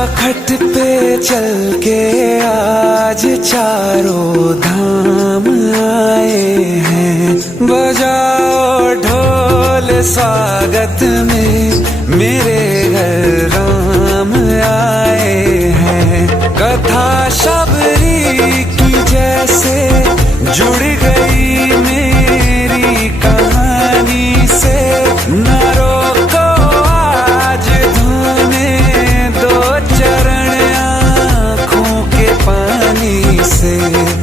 चौखट पे चल के आज चारों धाम आए हैं। बजाओ ढोल स्वागत में मेरे घर राम आए हैं। कथा शबरी की जैसे जुड़ गई मेरी कहानी से। न रोको आज धोने दो चरण आँखों के पानी से।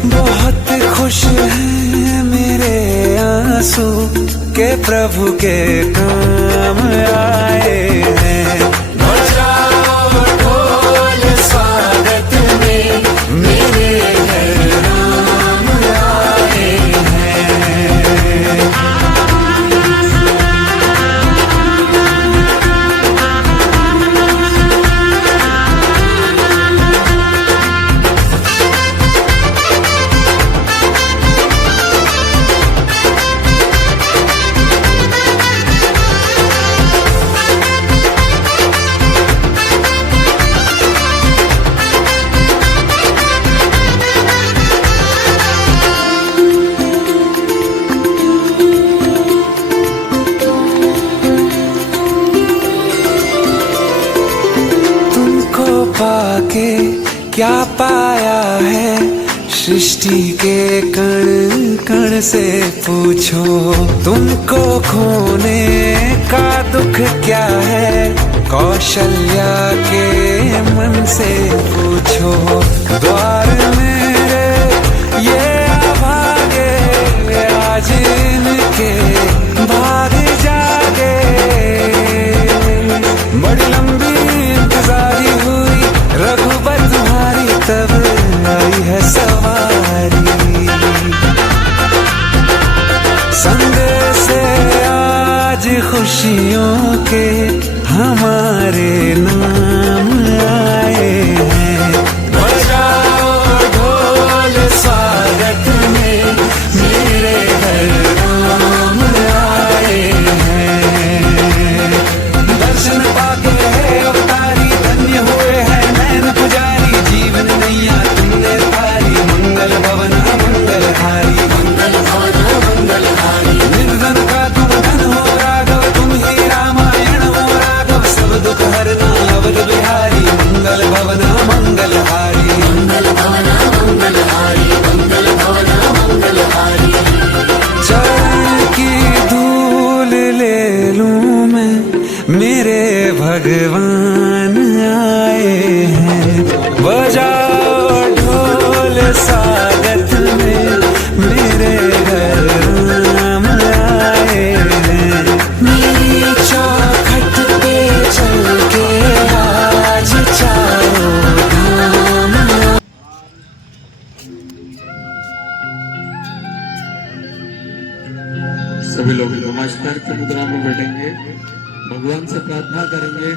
बहुत खुश हैं मेरे आंसू के प्रभु के काम आए हैं। बजाओ ढोल स्वागत में मेरे घर राम आए हैं। पाके क्या पाया है सृष्टि के कण कण से पूछो। तुमको खोने का दुख क्या है कौशल्या के मन से पूछो। द्वार मेरे ये अभागे आज इनके भाग जागे। बड़ी लंबी इंतजारी हुई रघुबर तुम्हारी तब आई है सवारी। संदेश से आज खुशियों के हमारे नाम आए हैं। बजाओ ढोल स्वागत में मेरे घर राम आए हैं। दर्शन पाके है अवतारी धन्य हुए हैं नैन पुजारी। जीवन नैया तुमने तारी मंगल भवन मंगलहारी। मंगल भवन मंगलहारी। निर्धन का तुम धन हो राघव तुम ही रामायण हो राघव। सब दुख हरना अवध बिहारी मंगल भवन मंगलहारी। मंगल भवन मंगलहारी। मंगल भवन मंगलहारी। चरण की धूल ले लूं मैं मेरे भगवान आए हैं। बजाओ ढोल स्वागत में मेरे घर राम आए हैं। मेरी चौखट पे चल के आज चारों धाम। सभी लोग नमस्कार की मुद्रा में बैठेंगे। भगवान से प्रार्थना करेंगे।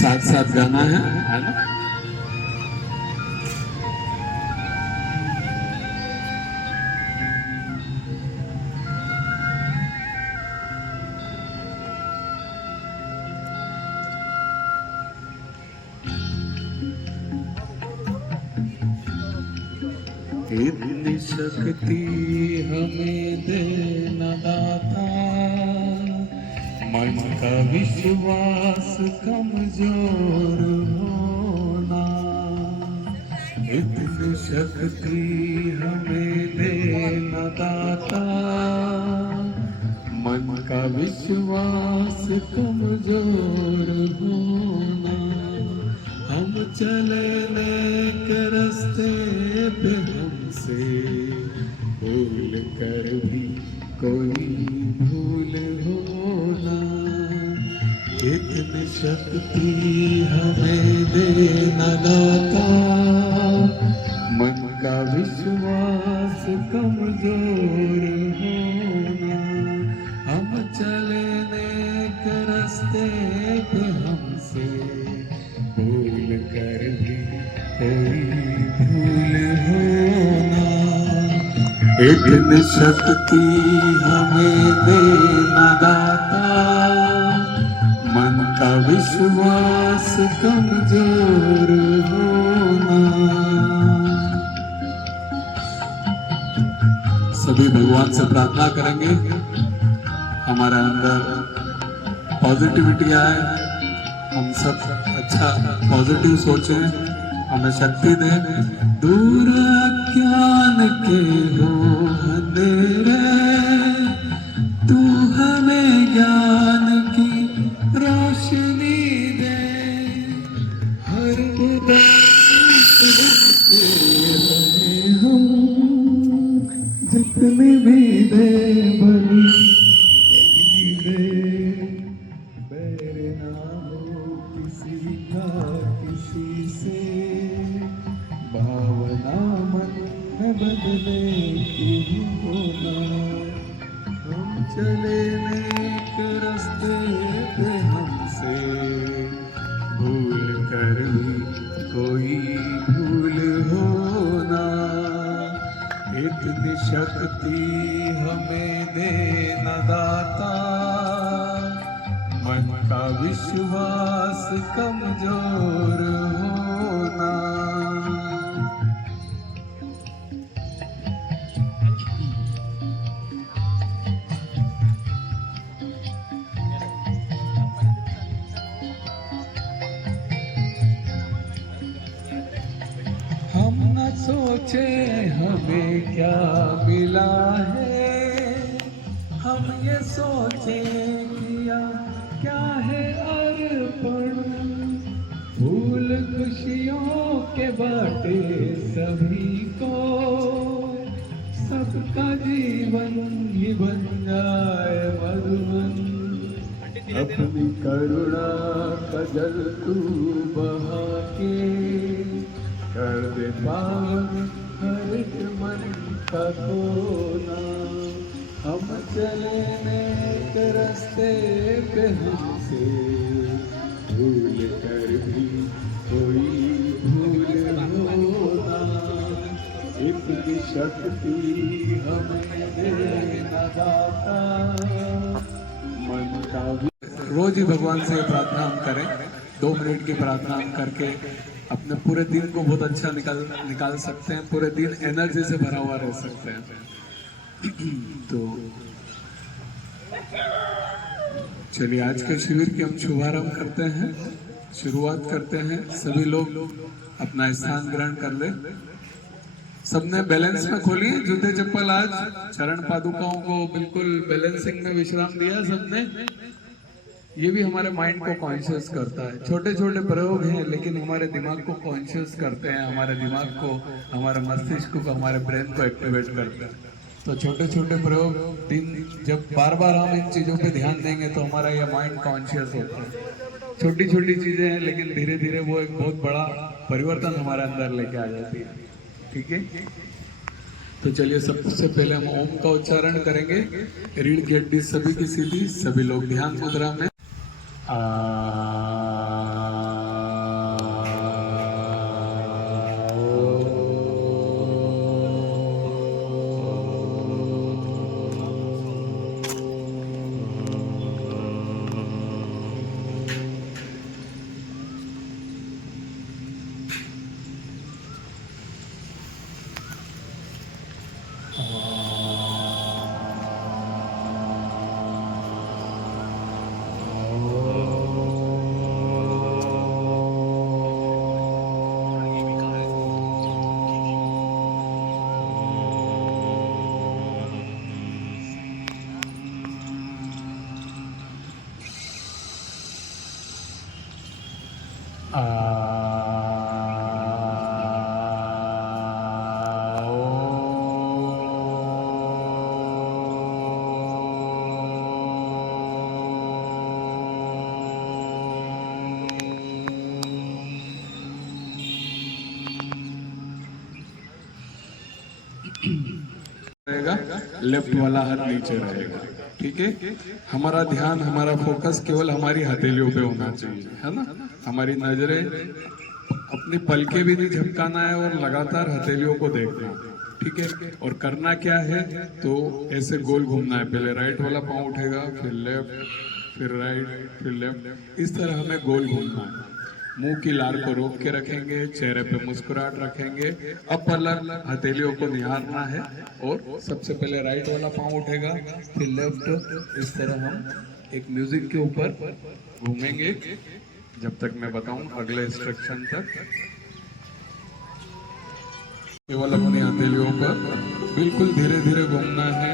साथ साथ गाना है ना। इतनी शक्ति हमें देना दाता। मन का विश्वास कमजोर होना। इतनी शक्ति हमें देना दाता। मन का विश्वास कमजोर होना। हम चले नेक रास्ते पे हमसे भूल कर भी कोई भूल होना। इतनी शक्ति हमें देना दाता। मन का विश्वास कमजोर होना। हम चले नेक रास्ते पे हमसे भूल कर भी कोई भूल होना। इतनी शक्ति हमें देना दाता, मन का विश्वास कमजोर होना। सभी भगवान से प्रार्थना करेंगे हमारे अंदर पॉजिटिविटी आए, हम सब अच्छा पॉजिटिव सोचें, हमें शक्ति दे। दूर अज्ञान के हो अंधेरे, तू हमें ज्ञान की रोशनी दे। हर हम जितने भी दे बलि दे, बैर ना हो किसी का किसी से, भावना मन न बदले की होना। हम चले नेक रास्ते पे हमसे भूल कर भी कोई भूल होना। इतनी शक्ति हमें देना दाता, मन का विश्वास कमजोर होना। हम न सोचे हमें क्या मिला है, हम ये सोचे किया क्या है अर्पण। फूल खुशियों के बाटे सभी को, सबका जीवन ही बन जाए मधुबन। अपनी करुणा का जल तू बहा के, कर दे पावन हर एक मन का कोना। हम चले नेक रास्ते पे हमसे भूल कर भी कोई भूल होना। इतनी शक्ति हमें देना दाता, मन का। रोज ही भगवान से प्रार्थना हम करें, 2 मिनट की प्रार्थना हम करके अपने पूरे दिन को बहुत अच्छा निकाल सकते हैं, पूरे दिन एनर्जी से भरा हुआ रह सकते हैं। तो चलिए आज के शिविर की हम शुभारंभ करते हैं, शुरुआत करते हैं। सभी लोग अपना स्थान ग्रहण कर ले। सबने बैलेंस में खोलिए जूते चप्पल, आज चरण पादुकाओं को बिल्कुल बैलेंसिंग में विश्राम दिया सबने। ये भी हमारे माइंड को कॉन्शियस करता है। छोटे छोटे प्रयोग हैं लेकिन हमारे दिमाग को कॉन्शियस करते हैं, हमारे दिमाग को, हमारे मस्तिष्क को, हमारे ब्रेन को एक्टिवेट करते हैं। तो छोटे छोटे प्रयोग दिन जब बार बार हम इन चीज़ों पे ध्यान देंगे तो हमारा ये माइंड कॉन्शियस होता है। छोटी छोटी चीज़ें हैं लेकिन धीरे धीरे वो एक बहुत बड़ा परिवर्तन हमारे अंदर लेके आ जाती है। ठीक है, तो चलिए सबसे पहले हम ओम का उच्चारण करेंगे। रीढ़ की हड्डी सभी की सीधी, सभी लोग ध्यान मुद्रा में। रहेगा, लेफ्ट वाला हाथ नीचे रहेगा। ठीक है, हमारा ध्यान, हमारा फोकस केवल हमारी हथेलियों पे होना चाहिए, है ना। हमारी नजरें, अपनी पलकें भी नहीं झपकाना है और लगातार हथेलियों को देखना। ठीक है। और करना क्या है, तो ऐसे गोल घूमना है। पहले राइट वाला पाँव उठेगा, फिर लेफ्ट, फिर राइट, फिर लेफ्ट, इस तरह हमें गोल घूमना है। मुंह की लार को रोक के रखेंगे, चेहरे पे मुस्कुराहट रखेंगे, अब पलक हथेलियों को निहारना है। और सबसे पहले राइट वाला पाँव उठेगा, फिर लेफ्ट, इस तरह हम एक म्यूजिक के ऊपर घूमेंगे जब तक मैं बताऊं अगले इंस्ट्रक्शन तक। केवल अपनी हथेलियों पर बिल्कुल धीरे धीरे घूमना है।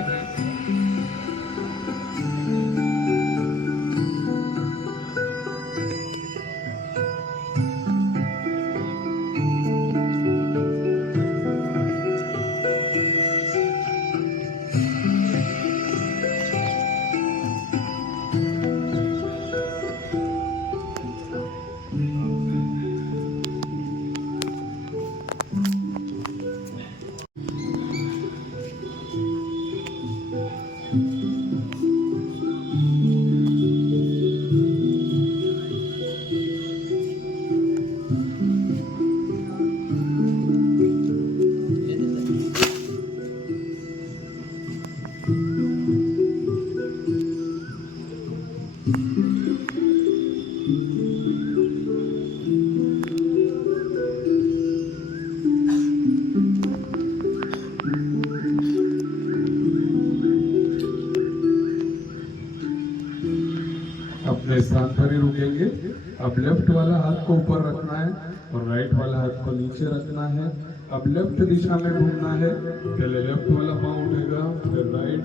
अपने स्थान पर ही रुकेंगे। अब लेफ्ट वाला हाथ को ऊपर रखना है और राइट वाला हाथ को नीचे रखना है। अब लेफ्ट दिशा में घूमना है। पहले लेफ्ट वाला पाँव उठेगा, फिर राइट।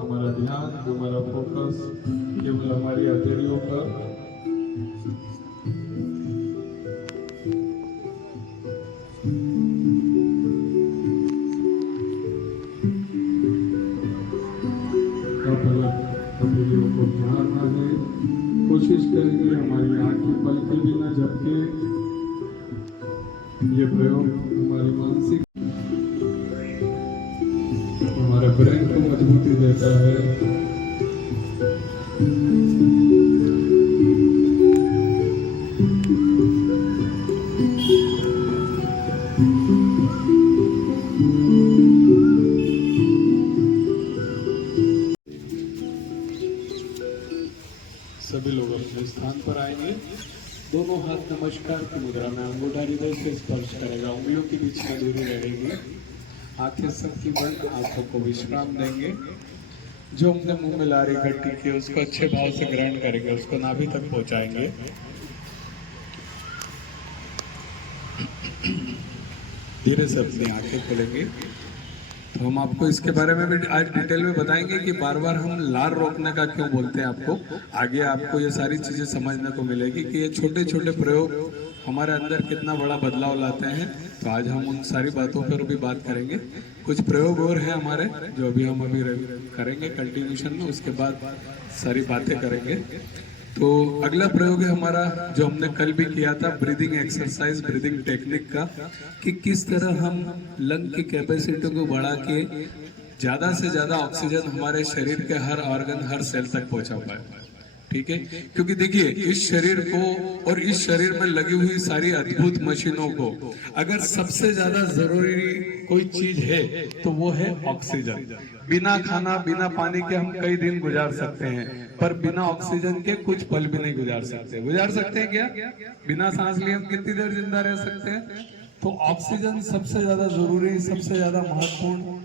हमारा ध्यान, हमारा फोकस केवल हमारी हथेलियों पर। हथेलियों को निहारना है। कोशिश करेंगे हमारी आंखें पलके भी न झपके। ये प्रयोग हमारी मानसिक, हमारे ब्रेन को मजबूती देता है। सभी लोग अपने स्थान पर आएंगे। दोनों हाथ नमस्कार की मुद्रा में, अंगूठा हृदय से स्पर्श करेगा, उंगलियों के बीच में दूरी रहेगी। आंखें सबकी बंद, आंखों को विश्राम देंगे। जो हमने मुंह में लारी इकट्ठी की उसको अच्छे भाव से ग्रहण करेंगे, उसको नाभि तक पहुंचाएंगे। धीरे से अपनी आंखें खोलेंगे। तो हम आपको इसके बारे में भी आज डिटेल में बताएंगे कि बार बार हम लार रोकने का क्यों बोलते हैं। आपको आगे आपको ये सारी चीजें समझने को मिलेगी कि ये छोटे छोटे प्रयोग हमारे अंदर कितना बड़ा बदलाव लाते हैं। तो आज हम उन सारी बातों पर भी बात करेंगे। कुछ प्रयोग और हैं हमारे जो अभी हम करेंगे कंटिन्यूशन में, उसके बाद सारी बातें करेंगे। तो अगला प्रयोग है हमारा जो हमने कल भी किया था, ब्रीदिंग एक्सरसाइज, ब्रीदिंग टेक्निक का, कि किस तरह हम लंग की कैपेसिटी को बढ़ा के ज्यादा से ज्यादा ऑक्सीजन हमारे शरीर के हर ऑर्गन, हर सेल तक पहुंचा पाए। ठीक है, क्योंकि देखिए इस शरीर को और इस शरीर में लगी हुई सारी अद्भुत मशीनों को अगर सबसे ज्यादा जरूरी कोई चीज है तो वो है ऑक्सीजन। बिना खाना, बिना पानी के हम कई दिन गुजार सकते हैं, पर बिना ऑक्सीजन के कुछ पल भी नहीं गुजार सकते। गुजार सकते हैं क्या? बिना सांस लिए हम कितनी देर जिंदा रह सकते हैं? तो ऑक्सीजन सबसे ज्यादा जरूरी, सबसे ज्यादा महत्वपूर्ण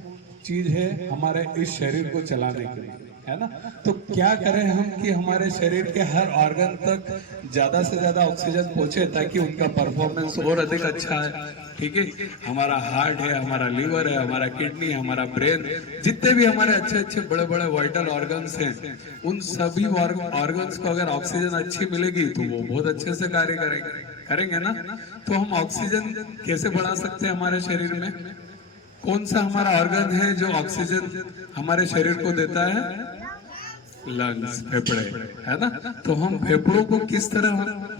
चीज है हमारे इस शरीर को चलाने के लिए, है ना। तो क्या करें हम कि हमारे शरीर के हर ऑर्गन तक ज्यादा से ज्यादा ऑक्सीजन पहुंचे ताकि उनका परफॉर्मेंस और अधिक अच्छा है। ठीक है, हमारा हार्ट है, हमारा लीवर है, हमारा किडनी, हमारा ब्रेन, जितने भी हमारे अच्छे अच्छे बड़े बड़े वाइटल ऑर्गन्स हैं, उन सभी ऑर्गन्स को अगर ऑक्सीजन अच्छी मिलेगी तो वो बहुत अच्छे से कार्य करेंगे ना। तो हम ऑक्सीजन कैसे बढ़ा सकते हैं हमारे शरीर में? कौन सा हमारा ऑर्गन है जो ऑक्सीजन हमारे शरीर को देता है? लंग्स, फेफड़े, है ना। तो हम फेफड़ों को किस तरह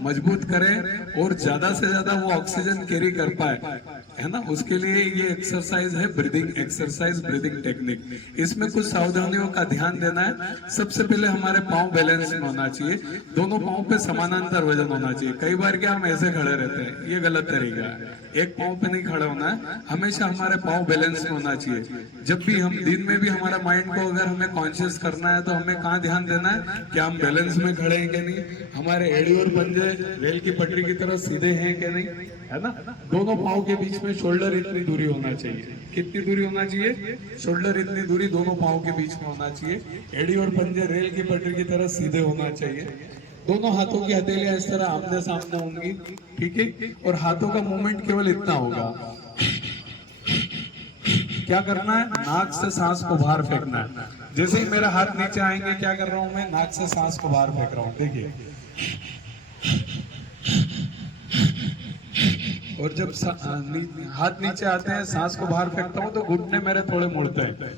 मजबूत करें और ज्यादा से ज्यादा वो ऑक्सीजन कैरी कर पाए, है ना, उसके लिए ये एक्सरसाइज है ब्रीदिंग एक्सरसाइज, ब्रीदिंग टेक्निक। इसमें कुछ सावधानियों का ध्यान देना है। सबसे पहले हमारे पाँव बैलेंस में होना चाहिए, दोनों पाँव पे समानांतर वजन होना चाहिए। कई बार क्या हम ऐसे खड़े रहते हैं, ये गलत तरीका है। एक पाँव पे नहीं खड़ा होना है, हमेशा हमारे पाँव बैलेंस में होना चाहिए। जब भी हम दिन में भी हमारा माइंड को अगर हमें कॉन्शियस करना है तो हमें कहाँ ध्यान देना है कि हम बैलेंस में खड़े हैं कि नहीं, हमारे एड़ी और पंजे रेल की पटरी की तरह सीधे हैं कि नहीं, है ना। दोनों पाँव के बीच में शोल्डर इतनी दूरी होना चाहिए। कितनी दूरी होना चाहिए? शोल्डर इतनी दूरी दोनों पाँव के बीच में होना चाहिए। एड़ी और पंजे रेल की पटरी की तरह सीधे होना चाहिए। दोनों हाथों की हथेलियां इस तरह आमने सामने होंगी, ठीक है। और हाथों का मूवमेंट केवल इतना होगा। क्या करना है? नाक से सांस को बाहर फेंकना है। जैसे ही मेरा हाथ नीचे आएंगे, क्या कर रहा हूं मैं? नाक से सांस को बाहर फेंक रहा हूं, देखिए। और जब हाथ नीचे आते हैं, सांस को बाहर फेंकता हूं तो घुटने मेरे थोड़े मुड़ते हैं।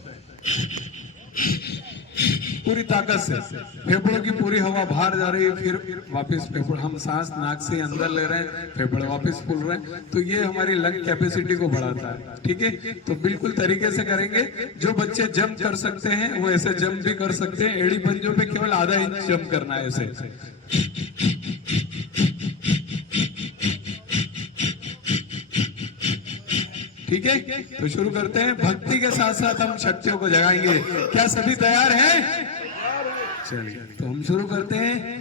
पूरी ताकत से फेफड़ों की पूरी हवा बाहर जा रही है, फिर वापस फेफड़े, हम सांस नाक से अंदर ले रहे हैं, फेफड़े वापस फूल रहे हैं। तो ये हमारी लंग कैपेसिटी को बढ़ाता है, ठीक है। तो बिल्कुल तरीके से करेंगे। जो बच्चे जंप कर सकते हैं वो ऐसे जंप भी कर सकते हैं। एड़ी पंजों पे केवल आधा इंच जंप करना है, ऐसे। ठीक है, तो शुरू करते हैं। भक्ति के साथ साथ हम शक्तियों को जगाएंगे। क्या सभी तैयार हैं? चलिए, तो हम शुरू करते हैं।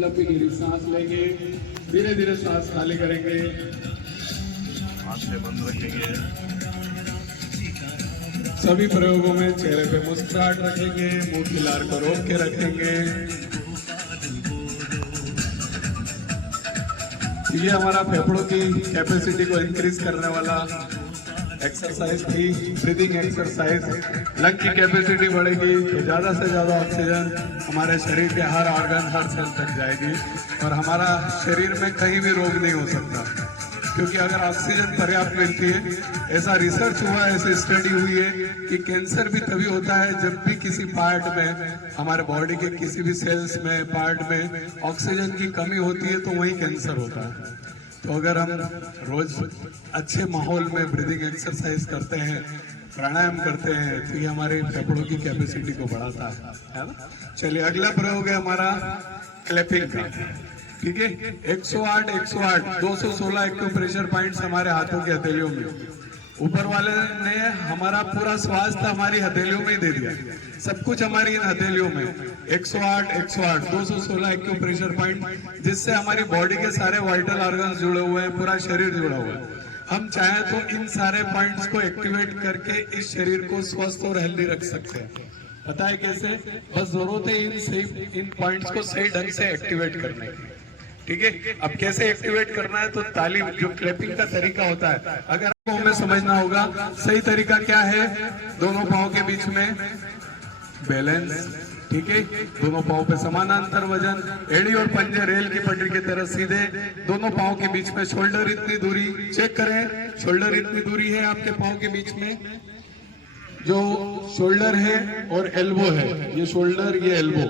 लंबी गहरी सांस लेंगे, धीरे धीरे सांस खाली करेंगे, आंखें बंद रखेंगे। सभी प्रयोगों में चेहरे पे मुस्कुराहट रखेंगे, मुंह की लार को रोक के रखेंगे। ये हमारा फेफड़ों की कैपेसिटी को इंक्रीज करने वाला एक्सरसाइज थी, ब्रीदिंग एक्सरसाइज। लंग की कैपेसिटी बढ़ेगी तो ज़्यादा से ज़्यादा ऑक्सीजन हमारे शरीर के हर ऑर्गन, हर सेल तक जाएगी और हमारा शरीर में कहीं भी रोग नहीं हो सकता, क्योंकि अगर ऑक्सीजन पर्याप्त मिलती है। ऐसा रिसर्च हुआ है, ऐसी स्टडी हुई है कि कैंसर भी तभी होता है जब भी किसी पार्ट में, हमारे बॉडी के किसी भी सेल्स में, पार्ट में ऑक्सीजन की कमी होती है, तो वही कैंसर होता है। तो अगर हम रोज अच्छे माहौल में ब्रीदिंग एक्सरसाइज करते हैं, प्राणायाम करते हैं, तो ये हमारे फेफड़ों की कैपेसिटी को बढ़ाता है ना। चलिए अगला प्रयोग है हमारा क्लैपिंग का। ठीक है, 108 108 216 एक्यूप्रेशर पॉइंट्स हमारे हाथों की हथेलियों में। ऊपर वाले ने हमारा पूरा स्वास्थ्य हमारी हथेलियों में ही दे दिया, सब कुछ हमारी इन हथेलियों में। 108 108 216 एक्यूप्रेशर पॉइंट, जिससे हमारी बॉडी के सारे वाइटल ऑर्गन्स जुड़े हुए हैं, पूरा शरीर जुड़ा हुआ है। हम चाहे तो इन सारे पॉइंट्स को एक्टिवेट करके इस शरीर को स्वस्थ और हेल्दी रख सकते हैं। पता है कैसे? बस जरूरत है इन पॉइंट्स को सही ढंग से एक्टिवेट करने की। ठीक है, अब कैसे एक्टिवेट करना है, तो तालीम जो क्लैपिंग का तरीका होता है, अगर आपको हमें समझना होगा सही तरीका क्या है। दोनों पाँव के बीच में बैलेंस, ठीक है, दोनों पाँव पे समानांतर वजन, एड़ी और पंजे रेल की पटरी की तरह सीधे, दोनों पाँव के बीच में शोल्डर इतनी दूरी, चेक करें, शोल्डर इतनी दूरी है आपके पाँव के बीच में। जो शोल्डर है और एल्बो है, ये शोल्डर ये एल्बो,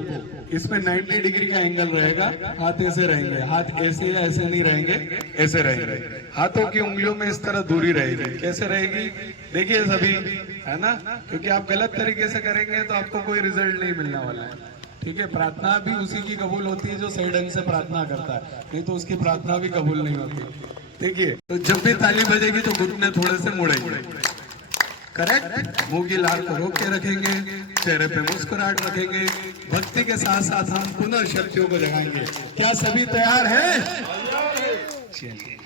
इसमें 90 डिग्री का एंगल रहेगा। हाथ ऐसे रहेंगे, हाथ ऐसे या ऐसे नहीं रहेंगे, ऐसे रहेंगे। हाथों की उंगलियों में इस तरह दूरी रहेगी। कैसे रहेगी? देखिए सभी, है ना, क्योंकि आप गलत तरीके से करेंगे तो आपको कोई रिजल्ट नहीं मिलने वाला है। ठीक है, प्रार्थना भी उसी की कबूल होती है जो सही ढंग से प्रार्थना करता है, नहीं तो उसकी प्रार्थना भी कबूल नहीं होती। देखिए, तो जब भी ताली बजेगी तो घुटने थोड़े से मुड़ेंगे, करेक्ट। मुंह की लार को रोक के रखेंगे, चेहरे पे मुस्कुराहट रखेंगे। भक्ति के साथ साथ हम पुनः शक्तियों को जगाएंगे। क्या सभी तैयार हैं? चलिए।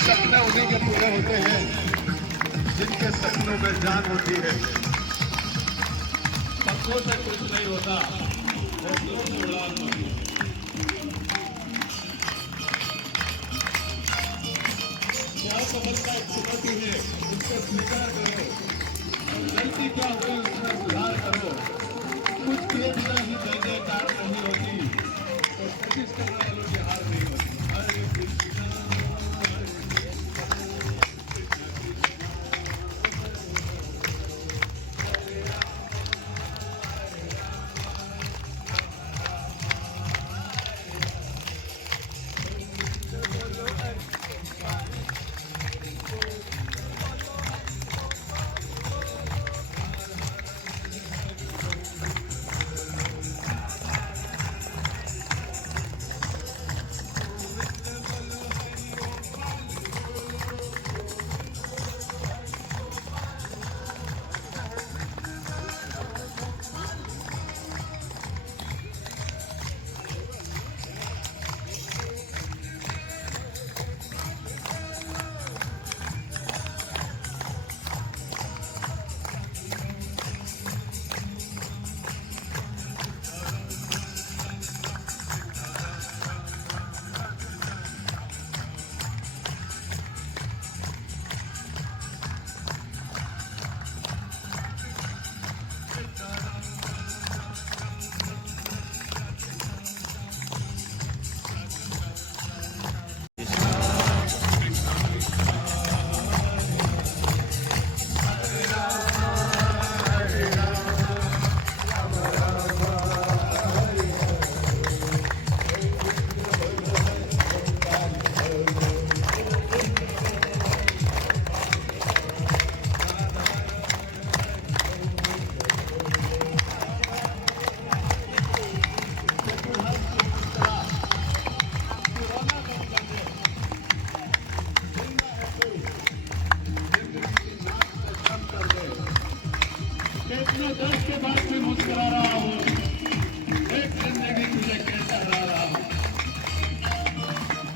सपने उन्हीं के पूरे होते हैं जिनके सपनों में जान होती है। सपनों से कुछ नहीं होता, हौसलों से उड़ान होती है। क्या सफलता एक चुनौती है, उसको स्वीकार करो, गलती क्या हुई उसमें सुधार करो। कुछ किए बिना ही जय जयकार नहीं होती, और कोशिश करने वालों की हार नहीं होती। हरे कृष्ण अपने दोस्त के पास भी मुस्कुरा रहा हूँ। एक जिंदगी तुझे कैसा हरा रहा हूँ।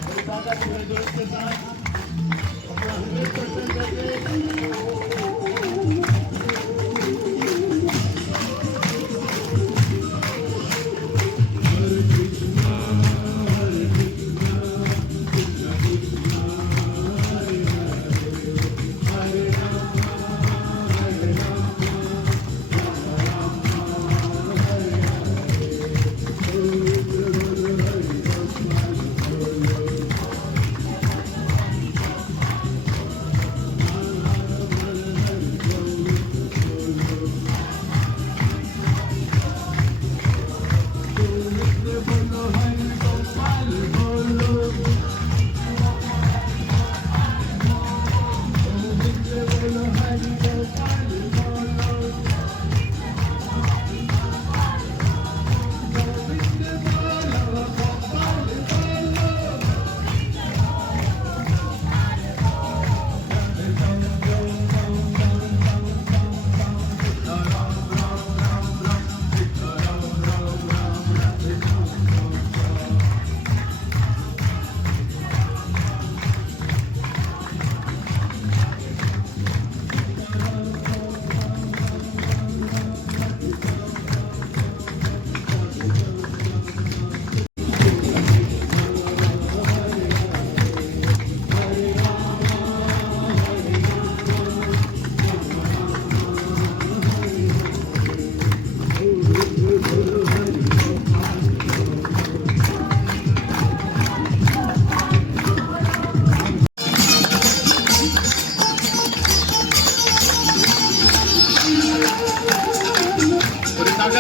मेरे दादा पूरे दोस्त के साथ अपना 100% करके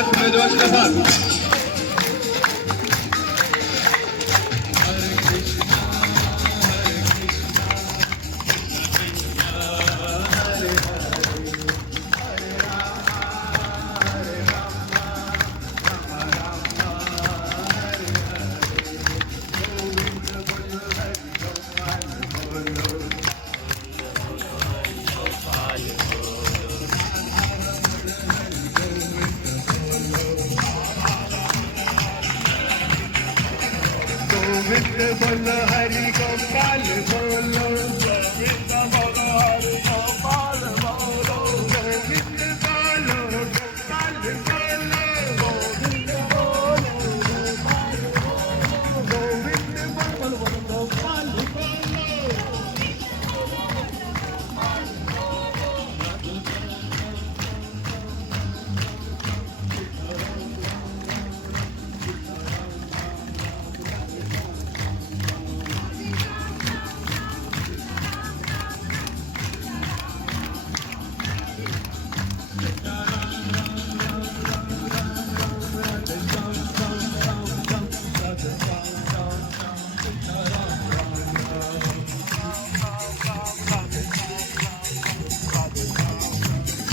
पूरे जोश के साथ गोविंद बोलो हरि गोपाल बोलो गोविंद बोलो हरि गोपाल बोलो गोविंद बोलो गोपाल बोलो गोविंद बोलो गोपाल बोलो गोविंद बोलो गोपाल बोलो।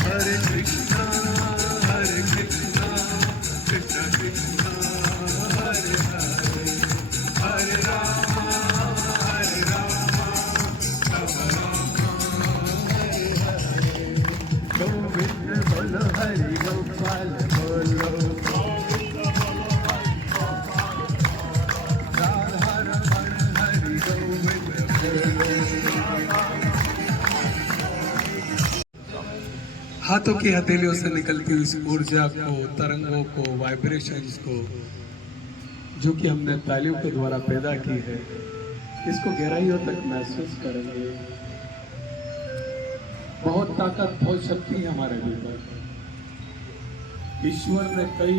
Hare Krishna, Hare Krishna, Krishna Krishna, Hare Hare, Hare Rama, Hare Rama, Rama Rama, Hare Hare. Govinda bolo Hari Gopal bolo, Govinda bolo Hari Gopal bolo, Radha Raman Hari Govinda bolo. हाथों की हथेलियों से निकलती हुई इस ऊर्जा को, तरंगों को, वाइब्रेशंस को, जो कि हमने तालियों के द्वारा पैदा की है, इसको गहराइयों तक महसूस करेंगे। बहुत ताकत, बहुत शक्ति है हमारे भीतर। ईश्वर ने कई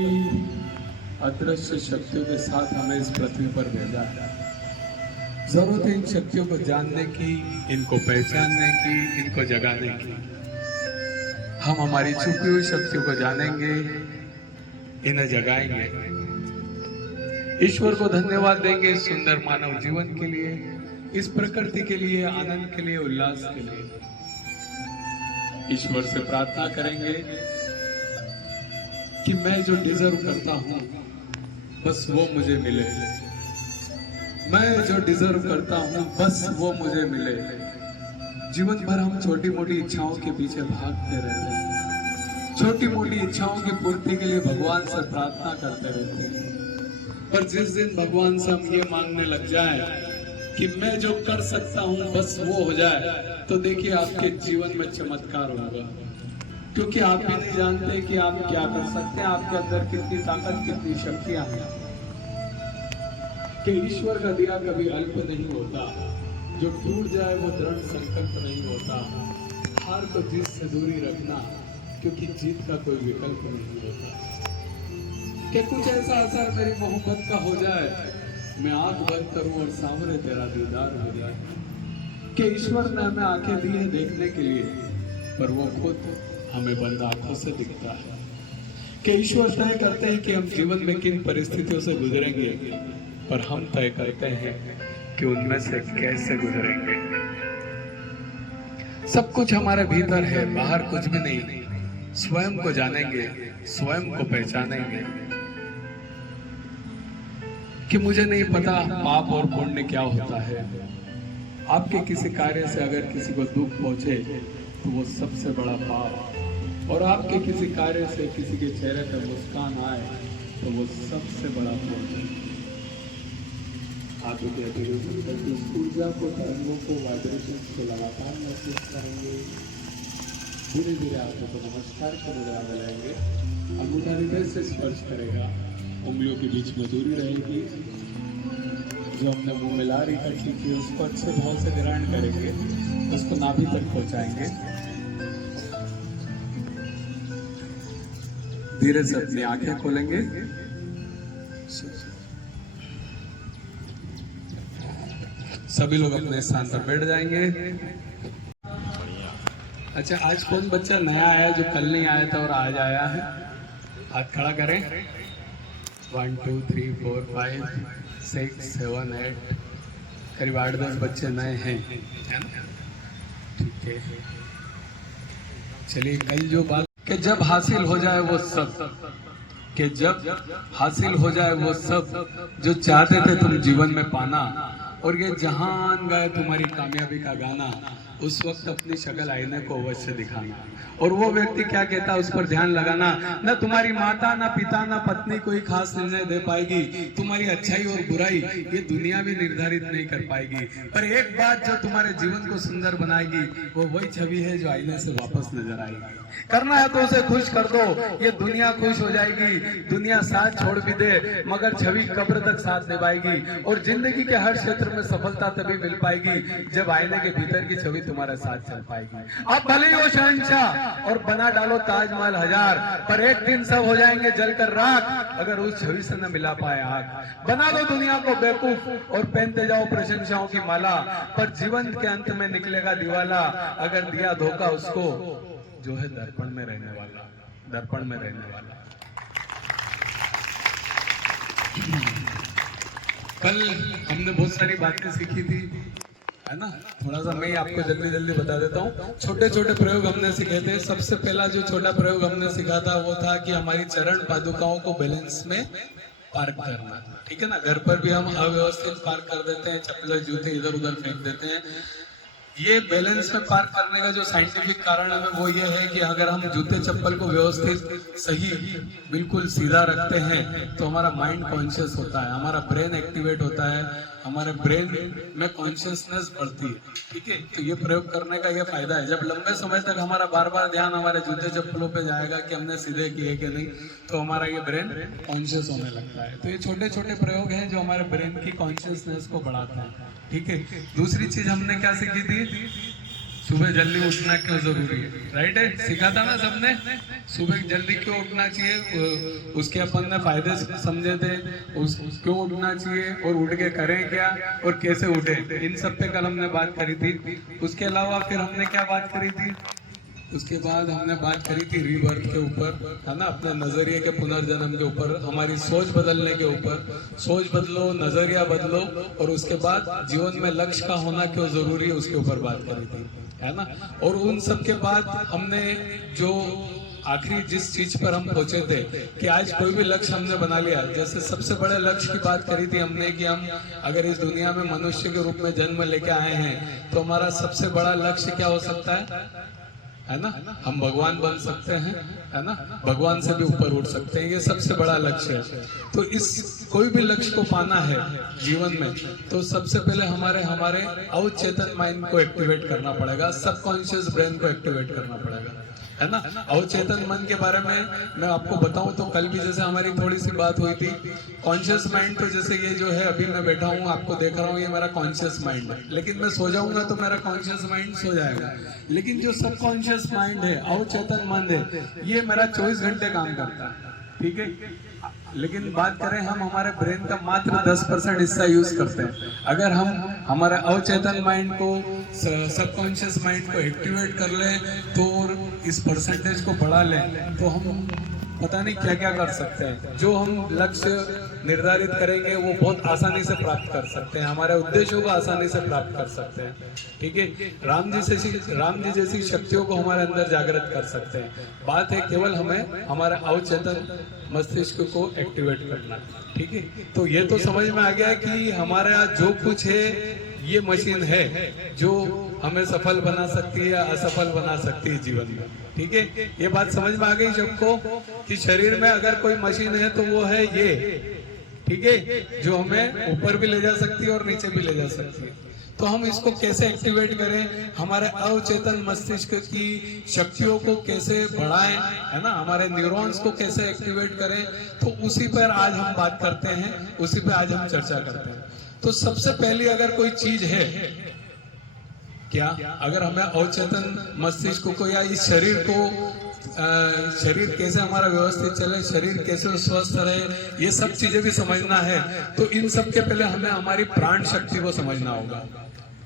अदृश्य शक्तियों के साथ हमें इस पृथ्वी पर भेजा है। जरूरत है इन शक्तियों को जानने की, इनको पहचानने की, इनको जगाने की। हम हमारी छुपी हुई शक्तियों को जानेंगे, इन्हें जगाएंगे। ईश्वर को धन्यवाद देंगे इस सुंदर मानव जीवन के लिए, इस प्रकृति के लिए, आनंद के लिए, उल्लास के लिए। ईश्वर से प्रार्थना करेंगे कि मैं जो डिजर्व करता हूं बस वो मुझे मिले। मैं जो डिजर्व करता हूं बस वो मुझे मिले। जीवन भर हम छोटी मोटी इच्छाओं के पीछे भागते रहते हैं, छोटी मोटी इच्छाओं की पूर्ति के लिए भगवान से प्रार्थना करते रहते हैं, पर जिस दिन भगवान से हम ये मांगने लग जाए कि मैं जो कर सकता हूं बस वो हो जाए, तो देखिए आपके जीवन में चमत्कार होगा, क्योंकि आप भी नहीं जानते कि आप क्या कर सकते हैं, आपके अंदर कितनी ताकत, कितनी शक्तियां हैं। कि ईश्वर का दिया कभी अल्प नहीं होता, जो टूट जाए वो दृढ़ संकल्प नहीं होता। हार को जीत से दूरी रखना, क्योंकि जीत का कोई विकल्प नहीं होता। कि कुछ ऐसा असर मेरी मोहब्बत का हो जाए, मैं आंख बंद करूं और सामने तेरा दीदार हो जाए। कि ईश्वर ने हमें आंखें दी है देखने के लिए, पर वो खुद हमें बंद आंखों से दिखता है। कि ईश्वर तय करते हैं कि हम जीवन में किन परिस्थितियों से गुजरेंगे, पर हम तय करते हैं कि उनमें से कैसे गुजरेंगे। सब कुछ हमारे भीतर है, बाहर कुछ भी नहीं। स्वयं को जानेंगे, स्वयं को पहचानेंगे। कि मुझे नहीं पता पाप और पुण्य क्या होता है। आपके किसी कार्य से अगर किसी को दुख पहुंचे तो वो सबसे बड़ा पाप, और आपके किसी कार्य से किसी के चेहरे पर मुस्कान आए तो वो सबसे बड़ा पुण्य। आप उस ऊर्जा को, तरंगों को, वाइब्रेशंस को लगातार महसूस करेंगे। धीरे धीरे आंखों को नमस्कार के मुद्रा में लाएंगे। अंगूठा हृदय से स्पर्श करेगा, उंगलियों के बीच में दूरी रहेगी। जो हमने मुंह में लार इकट्ठी की उसको अच्छे भाव से ग्रहण करेंगे, उसको नाभि तक पहुंचाएंगे। धीरे से अपनी आंखें खोलेंगे। सभी लोग अपने स्थान पर बैठ जाएंगे। अच्छा, आज कौन बच्चा नया आया जो कल नहीं आया था और आज आया है? हाथ खड़ा करें। 1 2 3 4 5 6 7 8 करीब 8-10 बच्चे नए हैं, है ना? ठीक है, चलिए कल जो बात कि जब हासिल हो जाए वो सब, कि जब हासिल हो जाए वो सब जो चाहते थे तुम जीवन में पाना, और ये जहान गाए तुम्हारी कामयाबी का गाना, उस वक्त अपनी शक्ल आईने को अवश्य दिखाना। और वो व्यक्ति क्या कहता है उस पर ध्यान लगाना। न तुम्हारी माता, न पिता, न पत्नी कोई खास निर्णय दे पाएगी। तुम्हारी अच्छाई और बुराई ये दुनिया भी निर्धारित नहीं कर पाएगी, पर एक बात जो तुम्हारे जीवन को सुंदर बनाएगी वो वही छवि है जो आईने से वापस नजर आएगी। करना है तो उसे खुश कर दो, ये दुनिया खुश हो जाएगी। दुनिया साथ छोड़ भी दे मगर छवि कब्र तक साथ निभाएगी। और जिंदगी के हर क्षेत्र में सफलता तभी मिल पाएगी जब आईने के भीतर की छवि तुम्हारे साथ चल पाएगी। आप भले ही हो शहंशाह और बना डालो ताजमहल 1000, पर एक दिन सब हो जाएंगे जलकर राख अगर उस छवि से न मिला पाए आग। बना दो दुनिया को बेवकूफ और पहनते जाओ प्रशंसाओं की माला, पर जीवन के अंत में निकलेगा दिवाला अगर दिया धोखा उसको जो है दर्पण में रहने वाला, दर्पण में रहने वाला। कल हमने बहुत सारी बातें सीखी थी, है ना? थोड़ा सा मैं आपको जल्दी जल्दी बता देता हूँ। छोटे छोटे प्रयोग हमने सीखे थे। सबसे पहला जो छोटा प्रयोग हमने सीखा था वो था कि हमारी चरण पादुकाओं को बैलेंस में पार्क करना, ठीक है ना? घर पर भी हम अव्यवस्थित पार्क कर देते हैं, चप्पल जूते इधर उधर फेंक देते हैं। ये बैलेंस में पार्क करने का जो साइंटिफिक कारण है वो ये है कि अगर हम जूते चप्पल को व्यवस्थित सही बिल्कुल सीधा रखते हैं तो हमारा माइंड कॉन्शियस होता है, हमारा ब्रेन एक्टिवेट होता है, हमारे ब्रेन में कॉन्शियसनेस बढ़ती है, ठीक है? तो ये प्रयोग करने का ये फायदा है। जब लंबे समय तक हमारा बार बार ध्यान हमारे जूते चप्पलों पे जाएगा कि हमने सीधे किए कि नहीं, तो हमारा ये ब्रेन कॉन्शियस होने लगता है। तो ये छोटे छोटे प्रयोग हैं जो हमारे ब्रेन की कॉन्शियसनेस को बढ़ाते हैं, ठीक है? दूसरी चीज हमने क्या सीखी थी? सुबह जल्दी उठना क्यों जरूरी है, राइट है? सीखा था ना सबने, सुबह जल्दी क्यों उठना चाहिए, उसके अपन ने फायदे समझे थे, क्यों उठना चाहिए और उठ के करें क्या और कैसे उठे, इन सब पे कल हमने बात करी थी। उसके अलावा फिर हमने क्या बात करी थी? उसके बाद हमने बात करी थी रीबर्थ के ऊपर, है ना? अपने नजरिए के पुनर्जन्म के ऊपर, हमारी सोच बदलने के ऊपर। सोच बदलो, नजरिया बदलो, और उसके बाद जीवन में लक्ष्य का होना क्यों जरूरी है उसके ऊपर बात करी थी, है ना? और उन सब के बाद हमने जो आखिरी जिस चीज पर हम पहुंचे थे कि आज कोई भी लक्ष्य हमने बना लिया, जैसे सबसे बड़े लक्ष्य की बात करी थी हमने कि हम अगर इस दुनिया में मनुष्य के रूप में जन्म लेके आए हैं तो हमारा सबसे बड़ा लक्ष्य क्या हो सकता है है ना, हम भगवान बन सकते हैं, है ना, भगवान से भी ऊपर उठ सकते हैं, ये सबसे बड़ा लक्ष्य है। तो इस कोई भी लक्ष्य को पाना है जीवन में, तो सबसे पहले हमारे अवचेतन माइंड को एक्टिवेट करना पड़ेगा, सबकॉन्शियस ब्रेन को एक्टिवेट करना पड़ेगा, है ना। अवचेतन मन के बारे में मैं आपको बताऊं तो कल भी जैसे हमारी थोड़ी सी बात हुई थी, कॉन्शियस माइंड तो जैसे ये जो है अभी मैं बैठा हूं आपको देख रहा हूं, ये मेरा कॉन्शियस माइंड है, लेकिन मैं सो जाऊंगा तो मेरा कॉन्शियस माइंड सो जाएगा। लेकिन जो सबकॉन्शियस माइंड है, अवचेतन मन है, ये मेरा 24 घंटे काम करता है, ठीक है। लेकिन बात करें हम हमारे ब्रेन का मात्र 10% हिस्सा यूज करते हैं। अगर हम हमारे अवचेतन माइंड को, सबकॉन्शियस माइंड को एक्टिवेट कर ले तो इस परसेंटेज को बढ़ा लें तो हम पता नहीं क्या क्या कर सकते हैं। जो हम लक्ष्य निर्धारित करेंगे वो बहुत आसानी से प्राप्त कर सकते हैं, हमारे उद्देश्यों को आसानी से प्राप्त कर सकते हैं, ठीक है। राम जी जैसी शक्तियों को हमारे अंदर जागृत कर सकते हैं। बात है केवल हमें हमारे अवचेतन मस्तिष्क को एक्टिवेट करना, ठीक है। तो ये तो समझ में आ गया कि हमारा जो कुछ है ये मशीन है जो हमें सफल बना सकती है या असफल बना सकती है जीवन में, ठीक है। ये बात समझ में आ गई सबको कि शरीर में अगर कोई मशीन है तो वो है ये, ठीक है, जो हमें ऊपर भी ले जा सकती है और नीचे भी ले जा सकती है। तो हम इसको कैसे एक्टिवेट करें, हमारे अवचेतन मस्तिष्क की शक्तियों को कैसे बढ़ाएं, है ना, हमारे न्यूरॉन्स को कैसे एक्टिवेट करें, तो उसी पर आज हम बात करते हैं, उसी पर आज हम चर्चा करते हैं। तो सबसे पहली अगर कोई चीज है क्या, अगर हमें अवचेतन मस्तिष्क को या इस शरीर को, शरीर कैसे हमारा व्यवस्थित चले, शरीर कैसे स्वस्थ रहे, ये सब चीजें भी समझना है, तो इन सब के पहले हमें हमारी प्राण शक्ति को समझना होगा,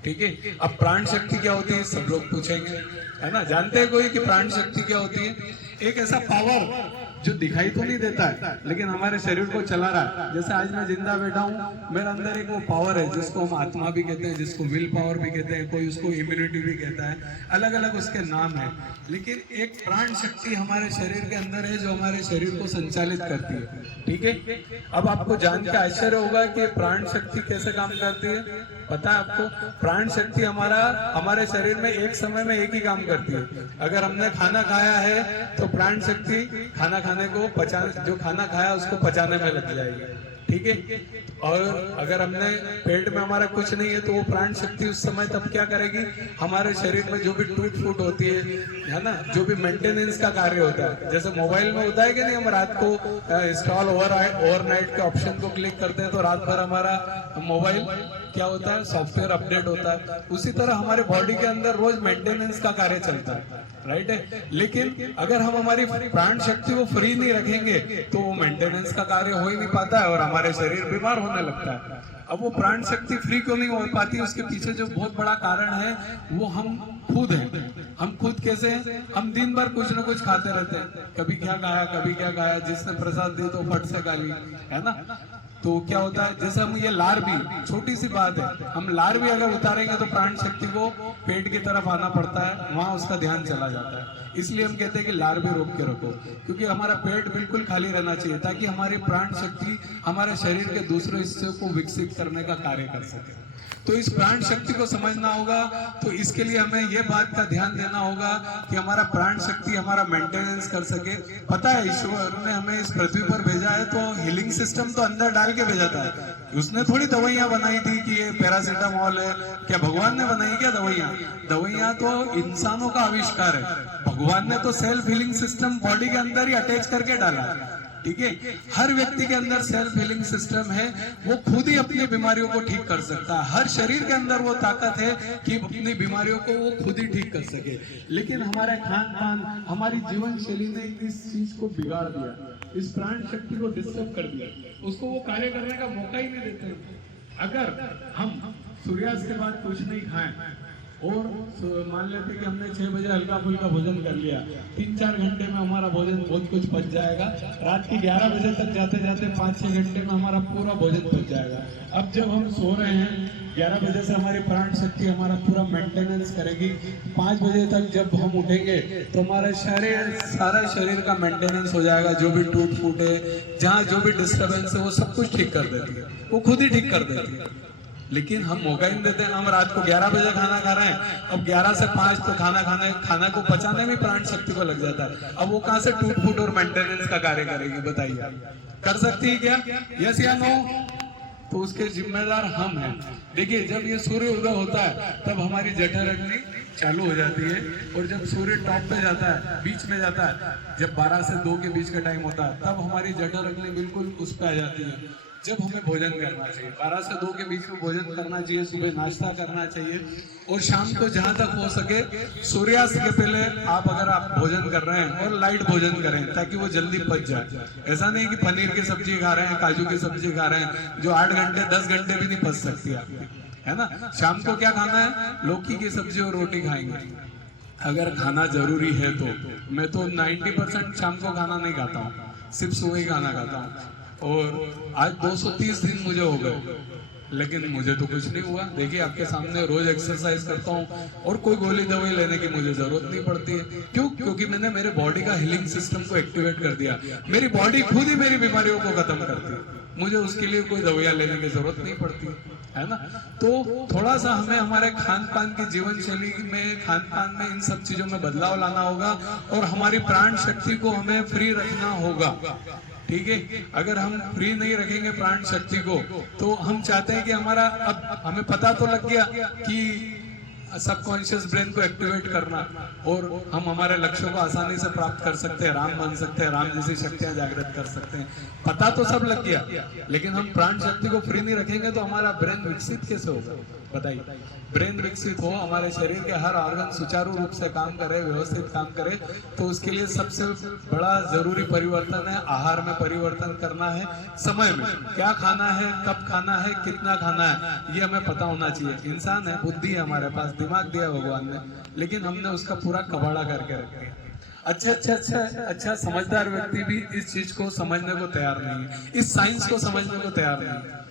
ठीक है। अब प्राण शक्ति क्या होती है सब लोग पूछेंगे, है ना, जानते हैं कोई कि प्राण शक्ति क्या होती है? एक ऐसा पावर जो दिखाई तो नहीं देता है लेकिन हमारे शरीर को चला रहा है। जैसे आज मैं जिंदा बैठा हूँ, मेरे अंदर एक वो पावर है जिसको हम आत्मा भी कहते हैं, जिसको विल पावर भी कहते हैं, कोई उसको इम्यूनिटी भी कहता है, अलग अलग उसके नाम है। लेकिन एक प्राण शक्ति हमारे शरीर के अंदर है जो हमारे शरीर को संचालित करती है, ठीक है। अब आपको जान के आश्चर्य होगा कि प्राण शक्ति कैसे काम करती है। पता है आपको, प्राण शक्ति हमारे शरीर में एक समय में एक ही काम करती है। अगर हमने खाना खाया है तो प्राण शक्ति खाना खाने को जो खाना खाया उसको पचाने में लग जाएगी, ठीक है। और अगर हमने पेट में हमारा कुछ नहीं है तो वो प्राण शक्ति उस समय तब क्या करेगी, हमारे शरीर में जो भी टूट फूट होती है ना, जो भी मेंटेनेंस का कार्य होता है, जैसे मोबाइल में होता है कि नहीं, हम रात को इंस्टॉल ओवरनाइट के ऑप्शन को क्लिक करते हैं तो रात भर हमारा मोबाइल क्या होता है, सॉफ्टवेयर अपडेट होता है। उसी तरह हमारे बॉडी के अंदर रोज मेंटेनेंस का कार्य चलता है, राइट है। लेकिन अगर हम हमारी प्राण शक्ति को फ्री नहीं रखेंगे तो वो मेंटेनेंस का कार्य हो ही नहीं पाता है और हमारे शरीर बीमार होने लगता है। अब वो प्राण शक्ति फ्री क्यों नहीं हो पाती, उसके पीछे जो बहुत बड़ा कारण है वो हम खुद हैं। हम खुद कैसे हैं, हम दिन भर कुछ न कुछ खाते रहते हैं, कभी क्या खाया कभी क्या खाया, जिसने प्रसाद दी तो फट से खा ली, है ना। तो क्या होता है, जैसे हम ये लार भी, छोटी सी बात है, हम लार भी अगर उतारेंगे तो प्राण शक्ति को पेट की तरफ आना पड़ता है, वहां उसका ध्यान चला जाता है। इसलिए हम कहते हैं कि लार भी रोक के रखो, क्योंकि हमारा पेट बिल्कुल खाली रहना चाहिए ताकि हमारी प्राण शक्ति हमारे शरीर के दूसरे हिस्से को विकसित करने का कार्य कर सके। तो इस प्राण शक्ति को समझना होगा, तो इसके लिए हमें यह बात का ध्यान देना होगा कि हमारा प्राण शक्ति हमारा मेंटेनेंस कर सके। पता है ईश्वर ने हमें इस पृथ्वी पर भेजा है तो हीलिंग सिस्टम तो अंदर डाल के भेजा था, उसने थोड़ी दवाइयां बनाई थी कि ये पैरासीटामोल है, क्या भगवान ने बनाई क्या दवाइयां? दवाइयां तो इंसानों का आविष्कार है, भगवान ने तो सेल्फ हीलिंग सिस्टम बॉडी के अंदर ही अटैच करके डाला, ठीक है। हर व्यक्ति के अंदर सेल्फ हीलिंग सिस्टम है, वो खुद ही अपनी बीमारियों को ठीक कर सकता है। हर शरीर के अंदर वो ताकत है कि अपनी बीमारियों को वो खुद ही ठीक कर सके। लेकिन हमारा खान पान, हमारी जीवन शैली ने इस चीज को बिगाड़ दिया, इस प्राण शक्ति को डिस्टर्ब कर दिया, उसको वो कार्य करने का मौका ही नहीं देते। अगर हम सूर्यास्त के बाद कुछ नहीं खाएं और मान लेते कि हमने 6 बजे हल्का फुल्का भोजन कर लिया, 3-4 घंटे में हमारा भोजन बहुत कुछ पच जाएगा। रात की 11 बजे तक जाते जाते 5-6 घंटे में हमारा पूरा भोजन पच जाएगा। अब जब हम सो रहे हैं 11 बजे से हमारी प्राण शक्ति हमारा पूरा मेंटेनेंस करेगी, 5 बजे तक जब हम उठेंगे तो हमारा सारा शरीर का मेंटेनेंस हो जाएगा। जो भी टूट फूट है, जहाँ जो भी डिस्टर्बेंस है वो सब कुछ ठीक कर देती है, वो खुद ही ठीक कर देती है। लेकिन हम मौका ही नहीं देते हैं। हम रात को 11 बजे खाना खा रहे हैं, अब 11 से 5 तो खाना को पचाने में प्राण शक्ति को लग जाता है। अब वो कहां से टूट फूट और मेंटेनेंस का कार्य करेगी, बताइए? कर सकती है क्या? यस या नो? तो उसके जिम्मेदार हम हैं। देखिए, जब ये सूर्य उदय होता है तब हमारी जठर अग्नि चालू हो जाती है, और जब सूर्य टॉप पे जाता है, बीच में जाता है, जब 12 से 2 के बीच का टाइम होता है, तब हमारी जठर अग्नि बिल्कुल उस पे आ जाती है। जब हमें भोजन करना चाहिए 12 से 2 के बीच में भोजन करना चाहिए, सुबह नाश्ता करना चाहिए, और शाम को जहां तक हो सके सूर्यास्त के पहले अगर आप भोजन कर रहे हैं और लाइट भोजन करें, ताकि वो जल्दी पच जाए। ऐसा नहीं कि पनीर की सब्जी खा रहे हैं, काजू की सब्जी खा रहे हैं, जो 8 घंटे 10 घंटे भी नहीं पच सकती आपकी, है ना? शाम को क्या खाना है? लौकी की सब्जी और रोटी खाएंगे, अगर खाना जरूरी है तो। मैं तो 90% शाम को खाना नहीं खाता हूँ, सिर्फ सुबह ही खाना खाता हूँ। और आज 230 दिन मुझे हो गए, लेकिन मुझे तो कुछ नहीं हुआ। देखिए, आपके सामने रोज एक्सरसाइज करता हूँ, और कोई गोली दवाई लेने की मुझे जरूरत नहीं पड़ती है। क्यों? क्योंकि मैंने मेरे बॉडी का हीलिंग सिस्टम को एक्टिवेट कर दिया। मेरी बॉडी खुद ही मेरी बीमारियों को खत्म करती है, मुझे उसके लिए कोई दवाइयां लेने की जरूरत नहीं पड़ती, है ना? तो थोड़ा सा हमें हमारे खान पान की जीवन शैली में, खान पान में इन सब चीजों में बदलाव लाना होगा, और हमारी प्राण शक्ति को हमें फ्री रखना होगा। ठीक है? अगर हम फ्री नहीं रखेंगे प्राण शक्ति को, तो हम चाहते हैं कि हमारा, अब हमें पता तो लग गया कि सबकॉन्शियस ब्रेन को एक्टिवेट करना, और हम हमारे लक्ष्यों को आसानी से प्राप्त कर सकते हैं, राम बन सकते हैं, राम जैसी शक्तियां जागृत कर सकते हैं। पता तो सब लग गया, लेकिन हम प्राण शक्ति को फ्री नहीं रखेंगे तो हमारा ब्रेन विकसित कैसे होगा, बताइए? ब्रेन विकसित हो, हमारे शरीर के हर ऑर्गन सुचारू रूप से काम करे, व्यवस्थित काम करे, तो उसके लिए सबसे बड़ा जरूरी परिवर्तन है आहार में परिवर्तन करना है। समय में क्या खाना है, कब खाना है, कितना खाना है, ये हमें पता होना चाहिए। इंसान है, बुद्धि है, हमारे पास दिमाग दिया भगवान ने, लेकिन हमने उसका पूरा कबाड़ा करके रखे। अच्छा समझदार व्यक्ति भी इस चीज को समझने को तैयार नहीं है, इस साइंस को समझने को तैयार नहीं है।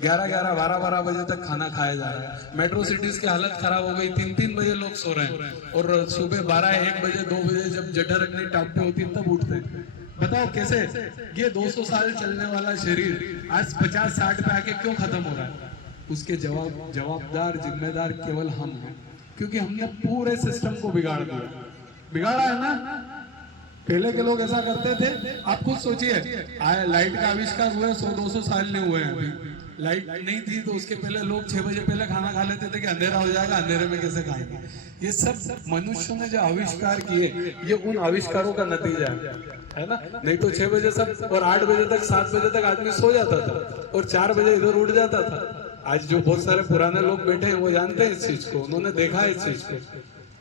11-11, 12-12 बजे तक खाना खाया जा रहा है। मेट्रो सिटीज की हालत खराब हो गई, 3-3 बजे लोग सो रहे हैं, और सुबह 12-1 बजे 2 बजे जब जठर अग्नि टॉप पे होती है तब उठते हैं। बताओ कैसे? ये 200 साल चलने वाला शरीर आज 50-60 पे आके क्यों खत्म हो रहा है? उसके जवाबदार जिम्मेदार केवल हम हैं, क्योंकि हमने पूरे सिस्टम को बिगाड़ा है ना। पहले के लोग ऐसा करते थे, आप खुद सोचिए, लाइट का आविष्कार हुआ 100-200 साल नहीं हुए हैं अभी। लाइट नहीं थी तो उसके पहले लोग 6 बजे पहले खाना खा लेते थे कि अंधेरा हो जाएगा, अंधेरे में कैसे खाएंगे। ये सब मनुष्यों ने जो आविष्कार किए, ये उन आविष्कारों का नतीजा है ना। नहीं तो 6 बजे सब, और 8 बजे तक, 7 बजे तक आदमी सो जाता था, और 4 बजे इधर उठ जाता था। आज जो बहुत सारे पुराने लोग बैठे हैं वो जानते हैं इस चीज को, उन्होंने देखा है इस चीज को,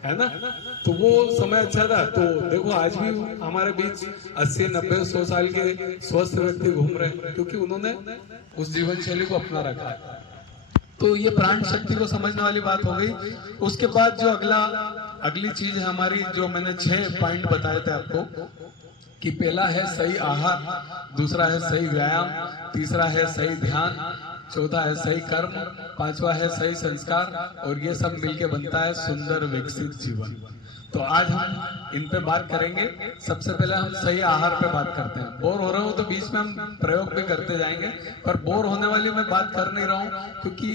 है ना। तो वो समय अच्छा था। तो देखो, आज भी हमारे बीच 80, 90, 100 साल के स्वस्थ व्यक्ति घूम रहे हैं, क्योंकि उन्होंने उस जीवन शैली को अपना रखा है। तो ये प्राण शक्ति को समझने वाली बात हो गई। उसके बाद जो अगली चीज है हमारी, जो मैंने 6 पॉइंट बताए थे आपको, कि पहला है सही आहार, दूसरा है सही व्यायाम, तीसरा है सही ध्यान, चौथा है सही कर्म, पांचवा है सही संस्कार, और ये सब मिलके बनता है सुंदर विकसित जीवन। तो आज हम इन पे बात करेंगे। सबसे पहले हम सही आहार पे बात करते हैं। बोर हो रहे हो तो बीच में हम प्रयोग भी करते जाएंगे, पर बोर होने वाली मैं बात कर नहीं रहा हूँ, क्योंकि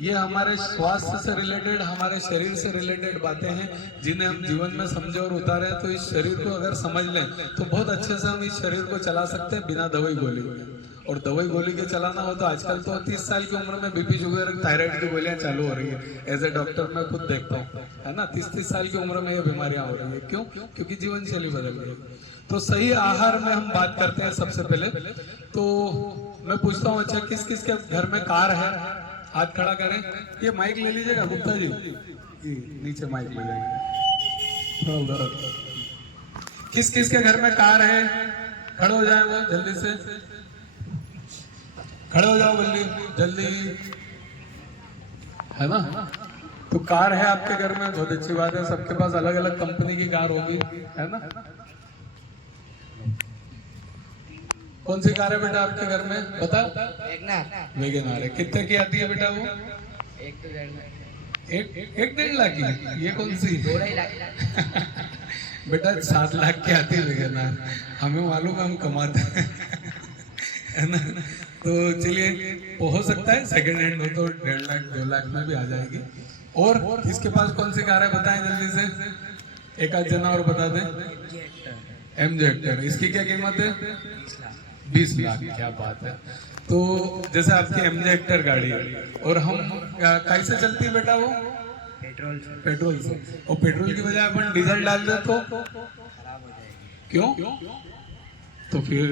ये हमारे स्वास्थ्य से रिलेटेड, हमारे शरीर से रिलेटेड बातें हैं, जिन्हें हम जीवन में समझे और उतारे। तो इस शरीर को अगर समझ लें तो बहुत अच्छे से हम इस शरीर को चला सकते हैं बिना दवाई गोली के। और दवाई गोली के चलाना हो तो आजकल तो 30 साल की उम्र में बीपी, शुगर, थायराइड की गोलियां चालू हो रही है। एज ए डॉक्टर मैं खुद देखता हूँ, है ना। 30 साल की उम्र में ये बीमारियां हो रही है। क्यों? क्योंकि जीवन शैली बदल गई है। तो सही आहार में हम बात करते हैं। सबसे पहले तो मैं पूछता हूँ, अच्छा किस किस के घर में कार है? हाथ खड़ा करें। ये माइक ले लीजिएगा गुप्ता जी, नीचे माइक ले जाएंगे। किस किस के घर में कार है? खड़े हो जाए वो जल्दी से, खड़े हो जाओ जल्दी, है ना। तो कार है आपके घर में, बहुत अच्छी बात है। सबके पास अलग अलग कंपनी की कार होगी, है ना। कौन सी कार है बेटा आपके घर में? बता। वेगनार है। कितने की आती है बेटा वो? 1-1.5 लाख की। ये कौन सी? 2.5 लाख। बेटा 7 लाख की आती है वेगनार। हमें मालूम है, हम कमाते हैं, है ना। तो चलिए, वो हो सकता है सेकंड हैंड हो तो 1.5 लाख 2 लाख में भी आ जाएगी। और इसके पास कौन सी कार है बताएं जल्दी से, एक आध जना और बता दें। MG हेक्टर, इसकी क्या कीमत है? 20 लाख। क्या बात है। तो जैसे आपकी MG हेक्टर गाड़ी है और हम कैसे चलती है बेटा वो? पेट्रोल से। और पेट्रोल की बजाय अपन डीजल डाल दे तो क्यों? तो फिर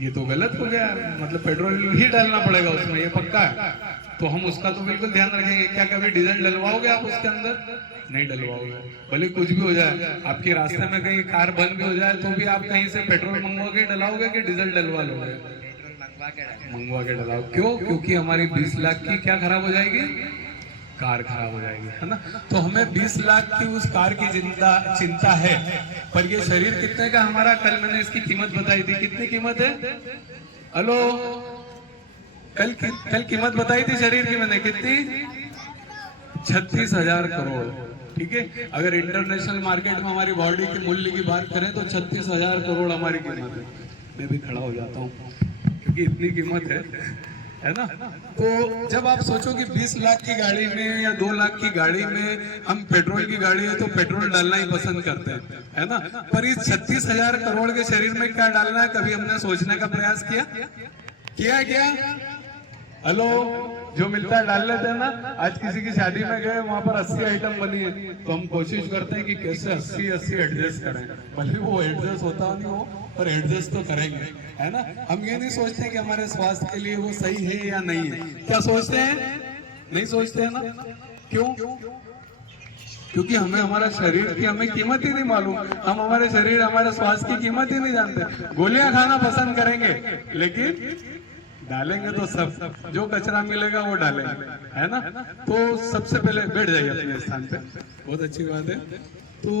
ये तो गलत हो गया, मतलब पेट्रोल ही डालना पड़ेगा उसमें, ये पक्का है। तो हम उसका तो बिल्कुल ध्यान रखेंगे। क्या कभी डीजल डलवाओगे आप उसके अंदर? नहीं डलवाओगे। भले कुछ भी हो जाए, आपके रास्ते में कहीं कार बंद भी हो जाए तो भी आप कहीं से पेट्रोल मंगवा के डलाओगे कि डीजल डलवा लोगे? मंगवा के डलाओ। क्यों? क्योंकि हमारी 20 लाख की क्या खराब हो जाएगी? कार खराब हो जाएगी, है ना। तो हमें 20 लाख की उस कार की चिंता है, पर ये शरीर कितने का हमारा? कल मैंने इसकी कीमत बताई थी, कितनी कीमत है? हेलो, कल कीमत बताई थी शरीर की मैंने, कितनी? 36,000 करोड़। ठीक है, अगर इंटरनेशनल मार्केट में हमारी बॉडी के मूल्य की बात करें तो 36,000 करोड़ हमारी कीमत है। मैं भी खड़ा हो जाता हूँ क्योंकि इतनी कीमत है ना। तो जब आप सोचो कि 20 लाख की गाड़ी में या 2 लाख की गाड़ी में हम पेट्रोल की गाड़ी है तो पेट्रोल डालना ही पसंद करते हैं, है ना। पर इस 36,000 करोड़ के शरीर में क्या डालना है, कभी हमने सोचने का प्रयास किया क्या? हेलो, जो मिलता है डाल लेते हैं ना। आज किसी की शादी में गए, वहां पर 80 आइटम बनी है तो हम कोशिश करते हैं कि कैसे 80 एडजस्ट करें, भले वो एडजस्ट होता नहीं हो, पर एडजस्ट तो करेंगे, है ना। हम ये नहीं सोचते कि हमारे स्वास्थ्य के लिए वो सही है या नहीं है। क्या सोचते हैं? नहीं सोचते हैं ना। क्यों? क्योंकि हमें हमारा शरीर की हमें कीमत ही नहीं मालूम। हम हमारे शरीर, हमारे स्वास्थ्य की कीमत ही नहीं जानते। गोलियां खाना पसंद करेंगे लेकिन डालेंगे तो सब, जो कचरा मिलेगा वो डालेंगे, है ना। तो सबसे पहले बैठ जाइए अपने स्थान पे, बहुत अच्छी बात है। तो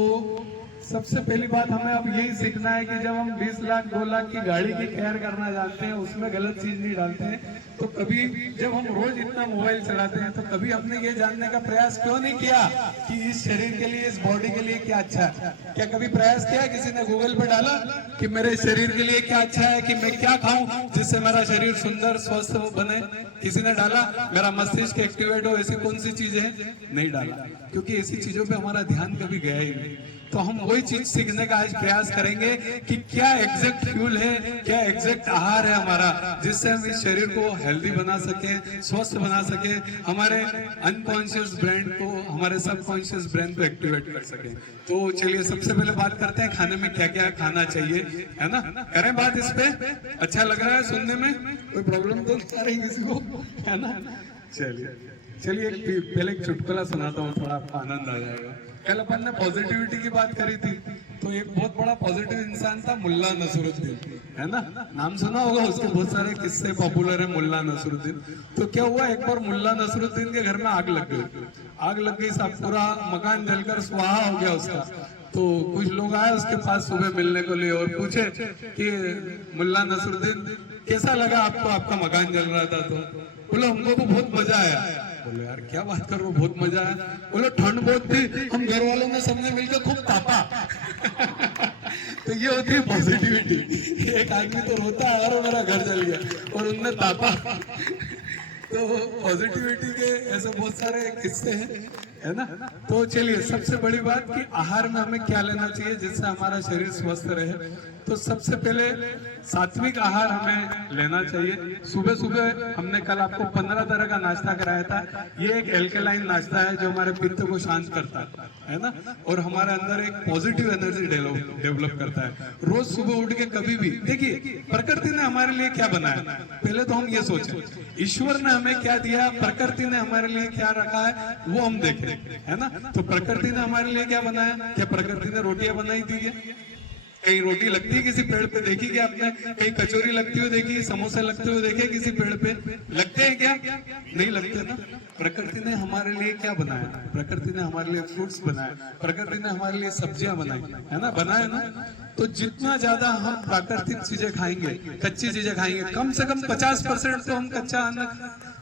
सबसे पहली बात हमें अब यही सीखना है कि जब हम 20 लाख 2 लाख की गाड़ी की केयर करना जानते हैं, उसमें गलत चीज नहीं डालते हैं, तो कभी जब हम रोज इतना मोबाइल चलाते हैं तो कभी हमने ये जानने का प्रयास क्यों नहीं किया कि इस शरीर के लिए, इस बॉडी के लिए क्या अच्छा है? क्या कभी प्रयास किया? किसी ने गूगल पे डाला कि मेरे शरीर के लिए क्या अच्छा है, कि मैं क्या खाऊं जिससे मेरा शरीर सुंदर स्वस्थ बने? किसी ने डाला? मेरा मस्तिष्क एक्टिवेट हो, ऐसी कौन सी चीजें हैं? नहीं डाला, क्योंकि ऐसी चीजों पे हमारा ध्यान कभी गया ही नहीं। तो हम वही चीज सीखने का आज प्रयास करेंगे कि क्या एग्जैक्ट फ्यूल है, क्या एग्जैक्ट आहार है हमारा, जिससे हम इस शरीर को हेल्दी बना सके, स्वस्थ बना सके, हमारे अनकॉन्शियस ब्रेन को, हमारे सबकॉन्शियस ब्रेन को एक्टिवेट कर सके। तो चलिए सबसे पहले बात करते हैं खाने में क्या क्या खाना चाहिए, है ना। करें बात इस पे? अच्छा लग रहा है सुनने में? कोई प्रॉब्लम तो नहीं आ रही किसी को, है ना। चलिए पहले एक चुटकुला सुनाता हूँ, थोड़ा आपको आनंद आ जाएगा। कल अपन ने पॉजिटिविटी की बात करी थी, तो एक बहुत बड़ा पॉजिटिव इंसान था मुल्ला नसरुद्दीन, है ना। नाम सुना होगा, उसके बहुत सारे किस्से पॉपुलर है, मुल्ला नसरुद्दीन। तो क्या हुआ, एक बार मुल्ला नसरुद्दीन के घर में आग लग गई, सब पूरा मकान जलकर स्वाहा हो गया उसका। तो कुछ लोग आए उसके पास सुबह मिलने को लिए और पूछे कि मुल्ला नसरुद्दीन कैसा लगा आपको, आपका मकान जल रहा था? तो बोले हमको तो बहुत मजा आया। बोले यार क्या बात कर रहे हो, बहुत मजा आया? बोले ठंड बहुत थी, हम घर वालों ने सबने मिलकर खूब तापा। तो ये होती है पॉजिटिविटी। एक आदमी तो रोता है अरे मेरा घर जल गया, और उनने तापा। तो पॉजिटिविटी के ऐसे बहुत सारे किस्से हैं, है ना। तो चलिए सबसे बड़ी बात कि आहार में हमें क्या लेना चाहिए जिससे हमारा शरीर स्वस्थ रहे। तो सबसे पहले सात्विक आहार हमें लेना चाहिए। सुबह सुबह हमने कल आपको 15 तरह का नाश्ता कराया था। ये एक एल्कलाइन नाश्ता है जो हमारे पित्त को शांत करता है ना, और हमारे अंदर एक पॉजिटिव एनर्जी डेवलप करता है। रोज सुबह उठ के कभी भी देखिए प्रकृति ने हमारे लिए क्या बनाया, पहले तो हम ये सोचें ईश्वर ने हमें क्या दिया, प्रकृति ने हमारे लिए क्या रखा है, वो हम देखें, है ना। तो प्रकृति ने हमारे लिए क्या बनाया? क्या प्रकृति ने रोटियां बनाई थी क्या? कहीं रोटी लगती है किसी पेड़ पे देखी क्या आपने? कहीं कचौरी लगती हुई देखी, समोसे लगते हुए देखे किसी पेड़ पे? लगते हैं क्या? नहीं लगते ना। प्रकृति ने हमारे लिए क्या बनाया? प्रकृति ने हमारे लिए फ्रूट्स बनाए, प्रकृति ने हमारे लिए सब्जियां बनाई, है ना, बनाए ना। तो जितना ज्यादा हम प्राकृतिक चीजें खाएंगे, कच्ची चीजें खाएंगे, कम से कम 50% तो हम कच्चा अन्न,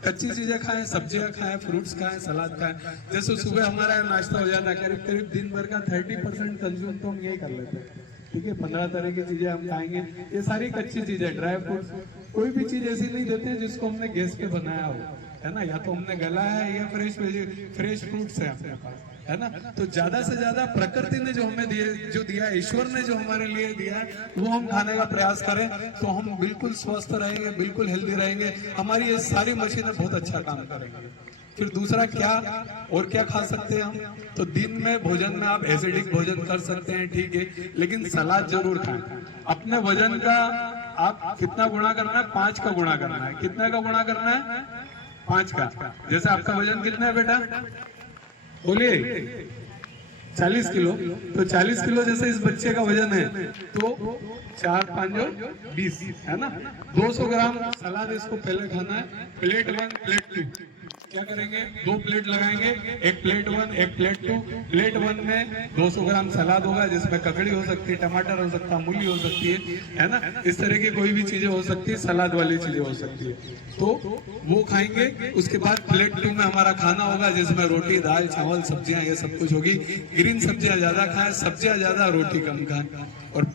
कच्ची चीजें खाएं, सब्जियां खाएं, फ्रूट्स खाएं, सलाद खाएं। जैसे सुबह हमारा नाश्ता हो जाता है, करीब दिन भर का 30% कंज्यूम तो हम यही कर लेते हैं। ठीक है, 15 तरह की चीजें हम खाएंगे। ये सारी कच्ची चीजें, ड्राई फ्रूट्स, कोई भी चीज ऐसी नहीं देते हैं जिसको हमने गैस पे बनाया हो, है ना, या तो हमने गला है या फ्रेश फ्रूट्स है अपने पास, है ना। तो ज्यादा से ज्यादा प्रकृति ने जो हमें जो दिया, ईश्वर ने जो हमारे लिए दिया, वो हम खाने का प्रयास करें तो हम बिल्कुल स्वस्थ रहेंगे, बिल्कुल हेल्दी रहेंगे, हमारी ये सारी मशीनें बहुत अच्छा काम करेंगी। फिर दूसरा क्या और क्या खा सकते हैं हम, तो दिन में भोजन में आप एसिडिक भोजन कर सकते हैं, ठीक है, लेकिन सलाद जरूर खाएं। अपने वजन का आप कितना गुणा करना है, 5 का गुणा करना है। कितने का गुणा करना है, 5 का। जैसे आपका वजन कितना है बेटा, बोलिए 40 किलो, तो 40 किलो जैसे इस बच्चे का वजन है, तो 4 5 20, है ना। 200 ग्राम सलाद इसको पहले खाना है। प्लेट 1 प्लेट 2 क्या करेंगे, 2 प्लेट लगाएंगे, एक प्लेट 1 एक प्लेट 2। प्लेट 1 में 200 ग्राम सलाद होगा, जिसमें ककड़ी हो सकती है, टमाटर हो सकता है, मूली हो सकती है ना, इस तरह की कोई भी चीजें हो सकती है, सलाद वाली चीजें हो सकती है, तो वो खाएंगे। उसके बाद प्लेट 2 में हमारा खाना होगा, जिसमें रोटी, दाल, चावल, सब्जियां, ये सब कुछ होगी। ग्रीन सब्जियां ज्यादा खाएं, सब्जियां ज्यादा, रोटी कम खाएं। और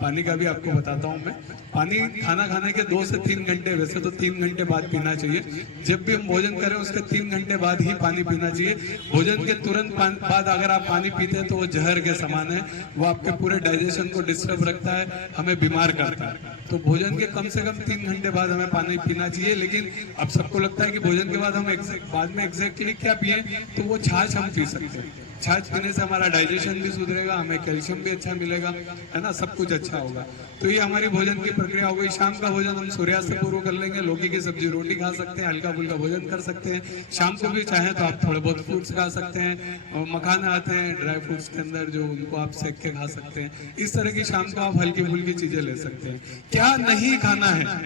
पानी का भी आपको बताता हूं मैं। पानी खाना खाने के 2 से 3 घंटे, वैसे तो 3 घंटे बाद पीना चाहिए। जब भी हम भोजन करें उसके 3 घंटे बाद ही पानी पीना चाहिए। भोजन के तुरंत बाद अगर आप पानी पीते हैं तो वो जहर के समान है, वो आपके पूरे डाइजेशन को डिस्टर्ब रखता है, हमें बीमार करता है। तो भोजन के कम से कम 3 घंटे बाद हमें पानी पीना चाहिए। लेकिन अब सबको लगता है कि भोजन के बाद हम बाद में एग्जैक्टली क्या पिए, तो वो छाछ हम पी सकते हैं। छाछ पीने से हमारा डाइजेशन भी सुधरेगा, हमें कैल्शियम भी अच्छा मिलेगा, है ना, सब कुछ अच्छा होगा। तो ये हमारी भोजन की प्रक्रिया हो गई। शाम का भोजन हम सूर्यास्त से पूर्व कर लेंगे। लौकी की सब्जी, रोटी खा सकते हैं, हल्का फुल्का भोजन कर सकते हैं। शाम को भी चाहें तो आप थोड़े बहुत फ्रूट्स खा सकते हैं, मखाने आते हैं ड्राई फ्रूट्स के अंदर, जो उनको आप सेक के खा सकते हैं। इस तरह की शाम को आप हल्की फुल्की चीजें ले सकते हैं। क्या नहीं खाना है,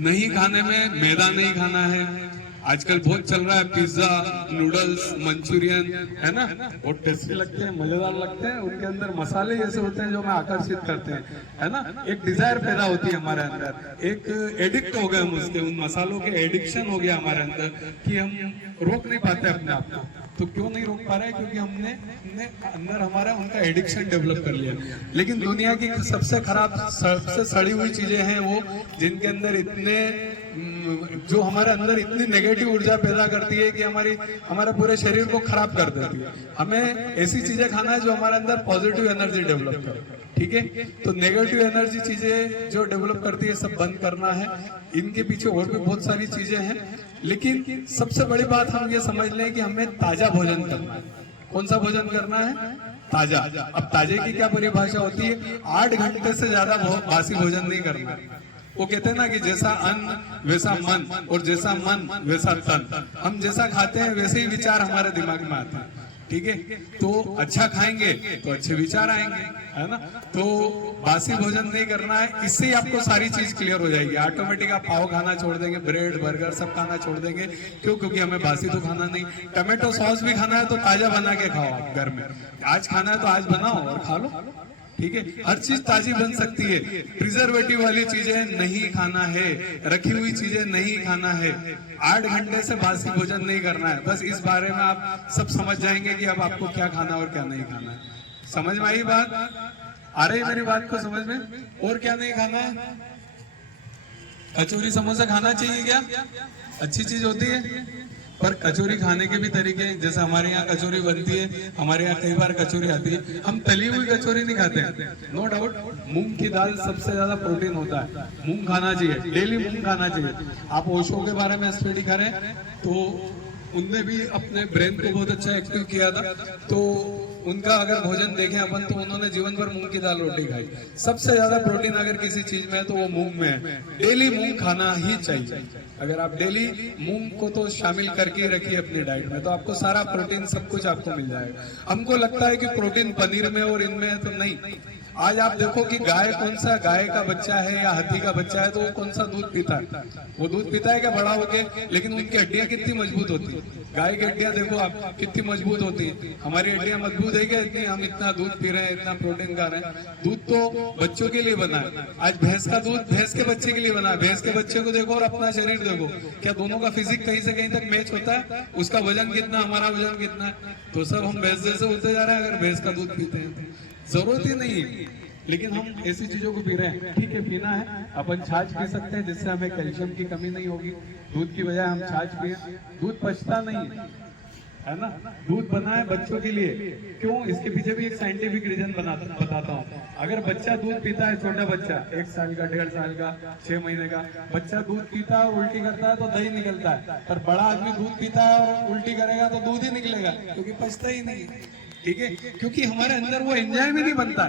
नहीं खाने में मैदा नहीं खाना है। आजकल बहुत चल रहा है पिज्जा, नूडल्स, मंचूरियन, है ना, बहुत टेस्टी लगते हैं, मजेदार लगते हैं। उनके अंदर मसाले ऐसे होते हैं जो हमें आकर्षित करते हैं, है ना। एक डिजायर पैदा होती है हमारे अंदर, एक एडिक्ट हो गए हम उसके, उन मसालों के एडिक्शन हो गया हमारे अंदर कि हम रोक नहीं पाते अपने आप को। तो क्यों नहीं रोक पा रहे, क्योंकि हमने अंदर हमारा उनका एडिक्शन डेवलप कर लिया। लेकिन दुनिया की सबसे खराब, सबसे सड़ी हुई चीजें हैं वो, जिनके अंदर इतने, जो हमारे अंदर इतनी नेगेटिव ऊर्जा पैदा करती है कि हमारे पूरे शरीर को खराब कर देती है। हमें ऐसी चीजें खाना है जो हमारे अंदर पॉजिटिव एनर्जी डेवलप करे, ठीक है। तो नेगेटिव एनर्जी चीजें जो डेवलप करती है सब बंद करना है। इनके पीछे और भी बहुत सारी चीजें हैं, लेकिन सबसे बड़ी बात हम ये समझ लें कि हमें ताजा भोजन करना है। कौन सा भोजन करना है, ताजा। अब ताजे की क्या परिभाषा होती है, 8 घंटे से ज्यादा बासी भोजन नहीं करना। वो कहते हैं ना कि जैसा अन्न वैसा मन, और जैसा मन वैसा तन। हम जैसा खाते हैं वैसे ही विचार हमारे दिमाग में आते हैं, ठीक है। तो अच्छा खाएंगे तो अच्छे विचार आएंगे, है ना। तो बासी भोजन नहीं करना है, इससे ही आपको सारी चीज क्लियर हो जाएगी। ऑटोमेटिक आप पाव खाना छोड़ देंगे, ब्रेड बर्गर सब खाना छोड़ देंगे। क्यों, क्योंकि हमें बासी तो खाना नहीं। टमाटो सॉस भी खाना है तो ताजा बना के खाओ आप घर में। आज खाना है तो आज बनाओ और खा लो, ठीक है। हर चीज ताजी बन सकती है। प्रिजर्वेटिव वाली चीजें नहीं खाना है, रखी हुई चीजें नहीं खाना है। 8 घंटे से बासी भोजन नहीं करना है। बस इस बारे में आप सब समझ जाएंगे कि अब आपको क्या खाना और क्या नहीं खाना है। समझ में आई बात, आ रही मेरी बात को समझ में। और क्या नहीं खाना है, कचौरी समोसा खाना चाहिए क्या, अच्छी चीज होती है, पर कचौरी खाने के भी तरीके, जैसे हमारे यहाँ कचौरी बनती है, हमारे यहाँ कई बार कचौरी आती है, हम तली हुई कचौरी नहीं खाते हैं, नो डाउट। मूंग की दाल सबसे ज्यादा प्रोटीन होता है, मूंग खाना चाहिए, डेली मूंग खाना चाहिए। आप ओशो के बारे में स्टडी करें तो उनने भी अपने ब्रेन को बहुत अच्छा एक्टिव किया था। तो उनका अगर भोजन देखें अपन तो उन्होंने जीवन भर मूंग की दाल रोटी खाई। सबसे ज्यादा प्रोटीन अगर किसी चीज में है तो वो मूंग में है। डेली मूंग खाना ही चाहिए। अगर आप डेली मूंग को तो शामिल करके रखिए अपनी डाइट में, तो आपको सारा प्रोटीन सब कुछ आपको मिल जाएगा। हमको लगता है कि प्रोटीन पनीर में और इनमें है, तो नहीं। आज आप देखो कि गाय कौन सा, गाय का बच्चा है या हाथी का बच्चा है तो वो कौन सा दूध पीता है, वो दूध पीता है क्या बड़ा होके, लेकिन उनकी हड्डियां कितनी मजबूत होती है। गाय की हड्डियां देखो आप कितनी मजबूत होती है। हमारी हड्डियां मजबूत है क्या, इतनी हम इतना दूध पी रहे हैं, इतना प्रोटीन खा रहे हैं। दूध तो बच्चों के लिए बना है। आज भैंस का दूध भैंस के बच्चे के लिए बना है। भैंस के बच्चे को देखो और अपना शरीर देखो, क्या दोनों का फिजिक कहीं से कहीं तक मैच होता है, उसका वजन कितना, हमारा वजन कितना, तो सब हम भैंस जैसे होते जा रहे हैं अगर भैंस का दूध पीते हैं। जरूरत ही नहीं है, लेकिन हम ऐसी चीजों को पी रहे हैं। ठीक है, पीना है, अपन छाछ पी सकते हैं जिससे हमें कैल्शियम की कमी नहीं होगी। दूध की बजाय हम छाछ पिए, दूध पचता नहीं है ना। दूध बना है बच्चों के लिए, क्यों? इसके पीछे भी एक साइंटिफिक रीजन बताता हूँ। अगर बच्चा दूध पीता है, छोटा बच्चा 1 साल का, 1.5 साल का, 6 महीने का बच्चा दूध पीता है और उल्टी करता है तो दही निकलता है, पर बड़ा आदमी दूध पीता है और उल्टी करेगा तो दूध ही निकलेगा, क्योंकि पचता ही नहीं। ठीक है, क्योंकि हमारे अंदर वो एंजाइम ही नहीं बनता।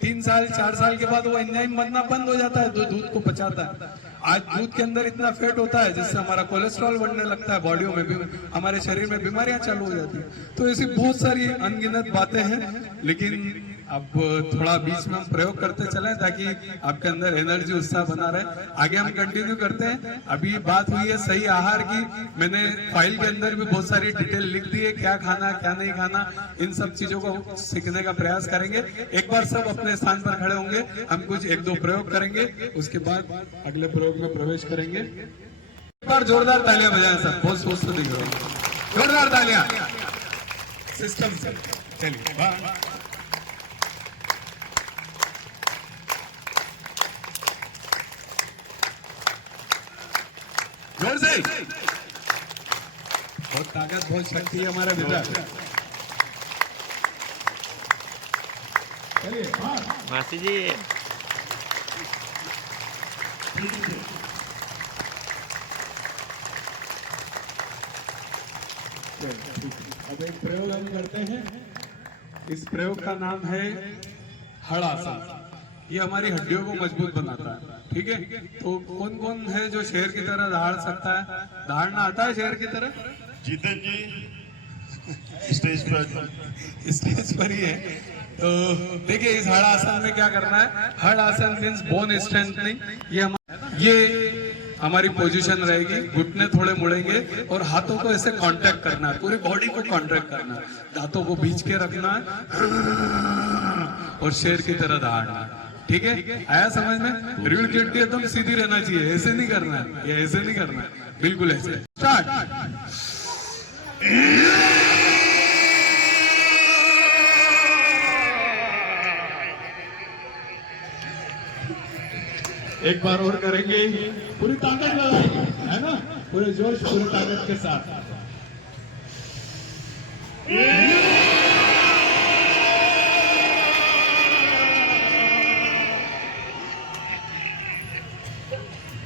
3 साल 4 साल के बाद वो एंजाइम बनना बंद हो जाता है, दूध को पचाता है। आज दूध के अंदर इतना फैट होता है जिससे हमारा कोलेस्ट्रॉल बढ़ने लगता है, बॉडियों में भी, हमारे शरीर में बीमारियां चालू हो जाती है। तो ऐसी बहुत सारी अनगिनत बातें हैं, लेकिन अब थोड़ा बीच में हम प्रयोग करते चले ताकि आपके अंदर एनर्जी, उत्साह बना रहे। आगे हम कंटिन्यू करते हैं। अभी बात हुई है सही आहार की, मैंने फाइल के अंदर भी बहुत सारी डिटेल लिख दी है, क्या खाना क्या नहीं खाना, इन सब चीजों को सीखने का प्रयास करेंगे। एक बार सब अपने स्थान पर खड़े होंगे, हम कुछ 1-2 प्रयोग करेंगे, उसके बाद अगले प्रयोग में प्रवेश करेंगे। एक बार जोरदार तालियां बजाएं सब, बहुत स्वस्थ दिख रहे हो, जोरदार तालियां सिस्टम से। चलिए, जोर से। बहुत ताकत, बहुत शक्ति है हमारे भीतर। चलिए, मासी जी अब एक प्रयोग हम करते हैं। इस प्रयोग का नाम है हड़ आसन। ये हमारी हड्डियों को मजबूत बनाता है। ठीक है, तो कौन कौन है जो शेर की तरह दहाड़ सकता है? दहाड़ना आता है शेर की तरह? जीतन जी स्टेज पर ही है। तो देखिए, इस हड़ आसन में क्या करना है? हड़ आसन मीन्स बोन स्ट्रेंथनिंग। ये हमारी पोजीशन रहेगी, घुटने थोड़े मुड़ेंगे और हाथों को ऐसे कांटेक्ट करना है, पूरी बॉडी को कांटेक्ट करना है, दांतों को बीच के रखना है और शेर की तरह दहाड़ना है। ठीक है, आया समझ में? रीढ़ की हड्डी एकदम सीधी रहना चाहिए, ऐसे नहीं करना है, ये ऐसे नहीं करना है, बिल्कुल ऐसे। स्टार्ट। एक बार और करेंगे, पूरी ताकत लगाएंगे, है ना, पूरे जोश, पूरी ताकत के साथ।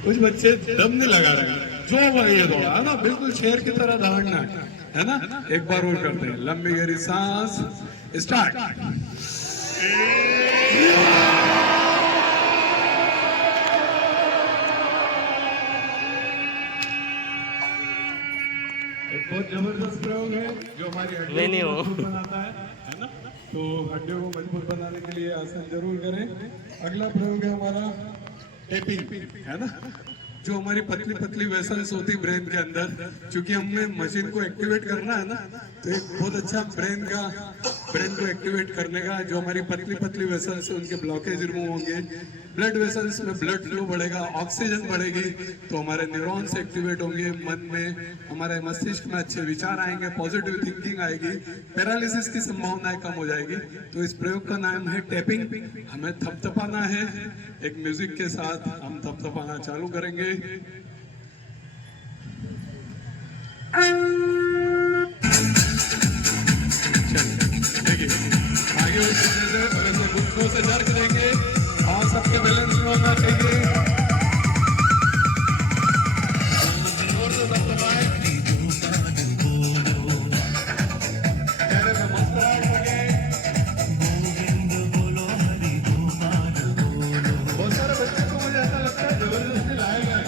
कुछ बच्चे दम नहीं लगा रहे, जो लगे थोड़ा, है ना, बिल्कुल शेर की तरह दहाड़ना है ना। एक बार और करते हैं, लंबी गहरी सांस। स्टार्ट। एक बहुत जबरदस्त प्रयोग है जो हमारी हड्डियों को मजबूत बनाता है ना। तो हड्डियों को मजबूत बनाने के लिए आसन जरूर करें। अगला प्रयोग है हमारा टेपिंग, है ना, जो हमारी पतली पतली वेसल्स होती ब्रेन के अंदर, क्योंकि हमें मशीन को एक्टिवेट करना है ना, तो एक बहुत अच्छा ब्रेन को एक्टिवेट करने का, जो हमारी पतली पतली वेसल्स है उनके ब्लॉकेज रिमूव होंगे, ब्लड वेसल्स में ब्लड फ्लो बढ़ेगा, ऑक्सीजन बढ़ेगी, तो हमारे न्यूरॉन्स एक्टिवेट होंगे, मन में, हमारे मस्तिष्क में अच्छे विचार आएंगे, पॉजिटिव थिंकिंग आएगी, पैरालिसिस की संभावनाएं कम हो जाएगी। तो इस प्रयोग का नाम है टैपिंग। हमें थपथपाना है, एक म्यूजिक के साथ हम थपथपाना चालू करेंगे। देखिए, आगे वैसे घुटनों से दर्द देंगे और सबके बैलेंस में होना चाहिए। बहुत सारे बच्चे को मुझे ऐसा लगता है जबरदस्ती लाया गया है।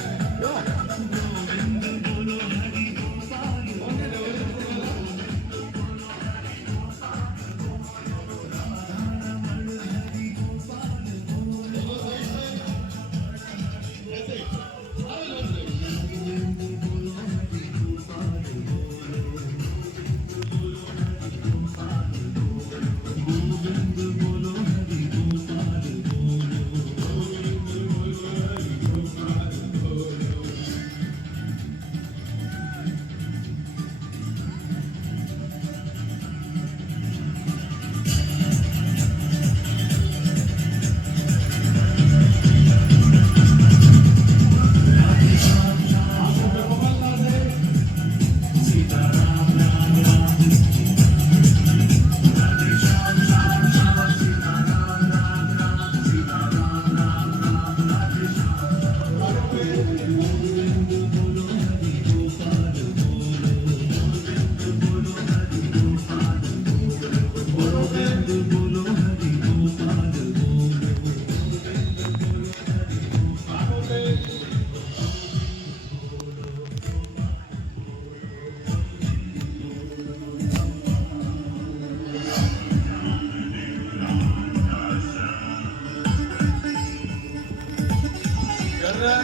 कर रहा है।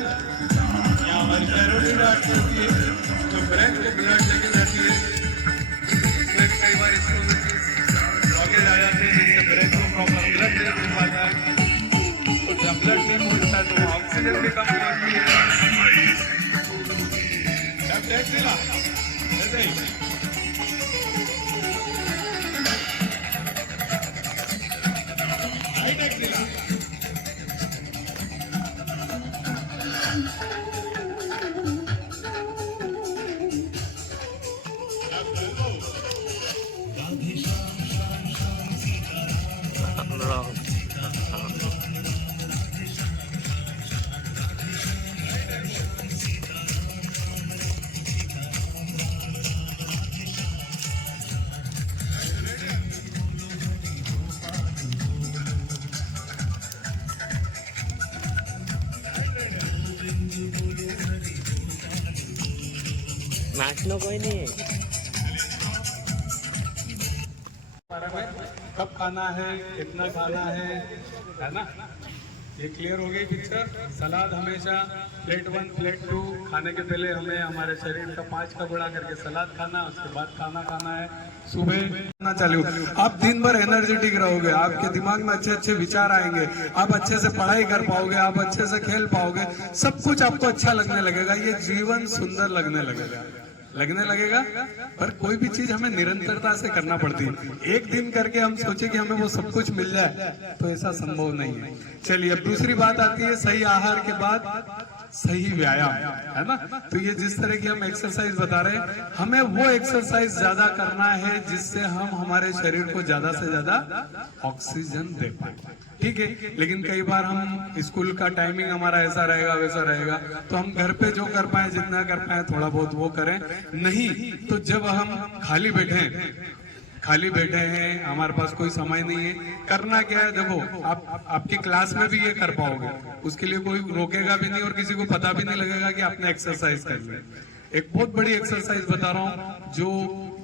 यहाँ हमारी पैरोडी डांट होती है जो ब्रेन को ब्लड लेके जाती है। इसमें कई बार इसको ब्लॉकेज आ जाते हैं जिससे ब्रेन को प्रॉपर ब्लड नहीं मिल पाता है, और जब ब्लड नहीं मिलता है तो ऑक्सीजन भी कम होती है। जब देख दिला ऐसे ही नाचना कोई नहीं है। कब खाना है, कितना खाना है ना, ये क्लियर हो गई पिक्चर। सलाद हमेशा प्लेट 1 प्लेट 2 खाने के पहले हमें हमारे शरीर का 5 का गुणा करके सलाद खाना, उसके बाद खाना खाना है। सुबह ना चालू, आप दिन भर एनर्जेटिक रहोगे, आपके दिमाग में अच्छे अच्छे विचार आएंगे, आप अच्छे से पढ़ाई कर पाओगे, आप अच्छे से खेल पाओगे, सब कुछ आपको अच्छा लगने लगेगा, ये जीवन सुंदर लगने लगेगा। पर कोई भी चीज हमें निरंतरता से करना पड़ती है। एक दिन करके हम सोचे कि हमें वो सब कुछ मिल जाए तो ऐसा संभव नहीं है। चलिए, अब दूसरी बात आती है सही आहार के बाद सही व्यायाम, है ना। तो ये जिस तरह की हम एक्सरसाइज बता रहे हैं, हमें वो एक्सरसाइज ज्यादा करना है जिससे हम हमारे शरीर को ज्यादा से ज्यादा ऑक्सीजन दे पाए, ठीक है। लेकिन कई बार हम स्कूल का टाइमिंग हमारा ऐसा रहेगा वैसा रहेगा, तो हम घर पे जो कर पाए जितना कर पाए थोड़ा बहुत वो करें, नहीं तो जब हम खाली बैठे हैं, हमारे पास कोई समय नहीं है, करना क्या है, देखो आप आपकी क्लास में भी ये कर पाओगे, उसके लिए कोई रोकेगा भी नहीं और किसी को पता भी नहीं लगेगा कि आपने एक्सरसाइज कर ली। एक बहुत बड़ी एक्सरसाइज बता रहा हूँ जो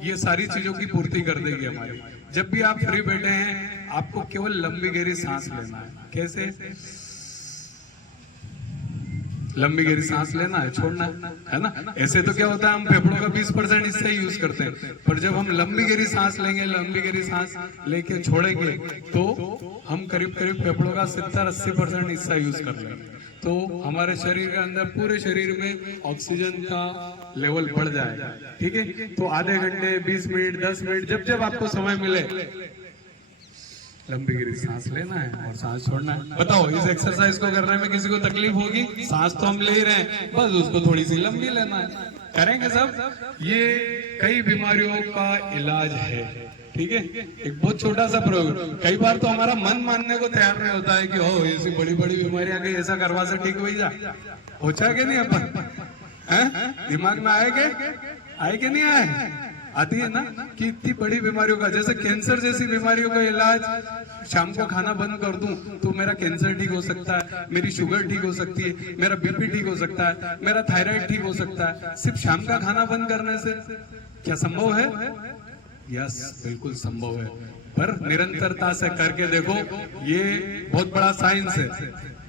ये सारी चीजों की पूर्ति कर देगी हमारी। जब भी आप फ्री बैठे हैं, आपको केवल लंबी गहरी सांस लेना है। कैसे? लंबी गहरी सांस लेना है, छोड़ना है ना। ऐसे तो क्या होता है, हम फेफड़ों का 20% हिस्सा यूज करते हैं, पर जब हम लंबी गहरी सांस लेंगे, लंबी गहरी सांस लेके छोड़ेंगे, तो हम करीब करीब फेफड़ों का 70-80% हिस्सा यूज कर लेंगे। तो हमारे शरीर के अंदर, पूरे शरीर में ऑक्सीजन का लेवल बढ़ जाएगा, ठीक है। तो आधे घंटे, 20 मिनट, 10 मिनट, जब आपको समय मिले, लंबी गहरी सांस लेना है और सांस छोड़ना है। बताओ, इस एक्सरसाइज को करने में किसी को तकलीफ होगी? सांस तो हम ले ही रहे हैं, बस उसको थोड़ी सी लंबी लेना है। करेंगे सब। ये कई बीमारियों का इलाज है, ठीक है। एक बहुत छोटा सा प्रयोग। कई बार तो हमारा मन मानने को तैयार नहीं होता है कि ओ ऐसी बड़ी बड़ी बीमारियां गई, ऐसा करवा से ठीक हो जा। होचा के नहीं अपन? दिमाग में आए के नहीं आए? आती है ना कि इतनी बड़ी बीमारियों का, जैसे कैंसर जैसी बीमारियों का इलाज, शाम को खाना बंद कर दूं तो मेरा कैंसर ठीक हो सकता है, मेरी शुगर ठीक हो सकती है, मेरा बीपी ठीक हो सकता है, मेरा थायराइड ठीक हो सकता है, सिर्फ शाम का खाना बंद करने से। क्या संभव है? यस, बिल्कुल संभव है। पर निरंतरता से करके देखो, ये बहुत बड़ा साइंस है।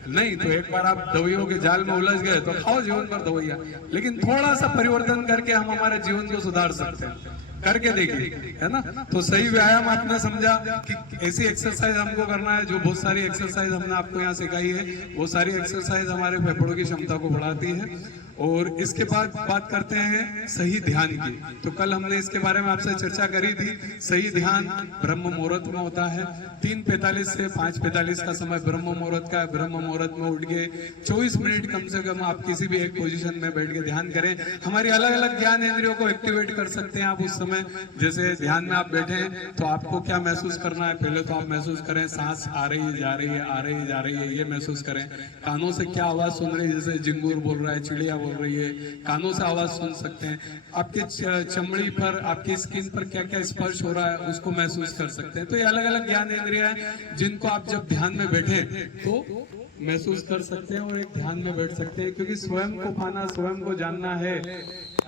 नहीं तो एक बार आप दवाइयों के जाल में उलझ गए तो खाओ जीवन भर दवाइयां, लेकिन थोड़ा सा परिवर्तन करके हम हमारे जीवन को सुधार सकते हैं। करके देखिए, है ना। तो सही व्यायाम आपने समझा कि ऐसी एक्सरसाइज हमको करना है। जो बहुत सारी एक्सरसाइज हमने आपको यहाँ सिखाई है, वो सारी एक्सरसाइज हमारे फेफड़ों की क्षमता को बढ़ाती है। और इसके बाद बात करते हैं सही ध्यान की। तो कल हमने इसके बारे में आपसे चर्चा करी थी। सही ध्यान ब्रह्म मुहूर्त में होता है। 3:45 से 5:45 का समय ब्रह्म मुहूर्त का है। ब्रह्म मुहूर्त में उठ के 24 मिनट कम से कम आप किसी भी एक पोजीशन में बैठ के ध्यान करें। हमारी अलग अलग ज्ञान इंद्रियों को एक्टिवेट कर सकते हैं आप उस समय। जैसे ध्यान में आप बैठे हैं तो आपको क्या महसूस करना है, पहले तो आप महसूस करें सांस आ रही है, जा रही है, आ रही है, जा रही है, ये महसूस करें। कानों से क्या आवाज सुन रही है, जैसे झिंगुर बोल रहा है, चिड़िया बोल रही है, कानों से आवाज सुन सकते हैं। आपके चमड़ी पर, आपकी स्किन पर क्या क्या स्पर्श हो रहा है, उसको महसूस कर सकते हैं। तो ये अलग अलग ज्ञान इंद्रियां हैं जिनको आप जब ध्यान में बैठे तो महसूस कर सकते हैं और एक ध्यान में बैठ सकते हैं। क्योंकि स्वयं को पाना, स्वयं को जानना है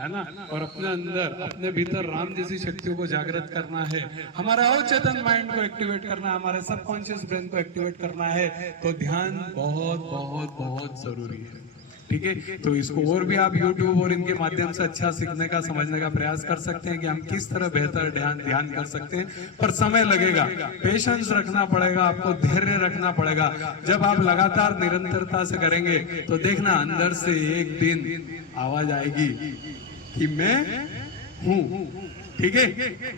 ना। और अपने अंदर, अपने भीतर राम जैसी शक्तियों को जागृत करना है, हमारा अवचेतन माइंड को एक्टिवेट करना है, हमारे सबकॉन्शियस ब्रेन को एक्टिवेट करना है। तो ध्यान बहुत बहुत बहुत जरूरी है। ठीक है। तो इसको और भी आप YouTube और इनके माध्यम से अच्छा सीखने का, समझने का प्रयास कर सकते हैं कि हम किस तरह बेहतर ध्यान कर सकते हैं। पर समय लगेगा, पेशेंस रखना पड़ेगा, आपको धैर्य रखना पड़ेगा। जब आप लगातार निरंतरता से करेंगे तो देखना अंदर से एक दिन आवाज आएगी कि मैं हूं। ठीक है,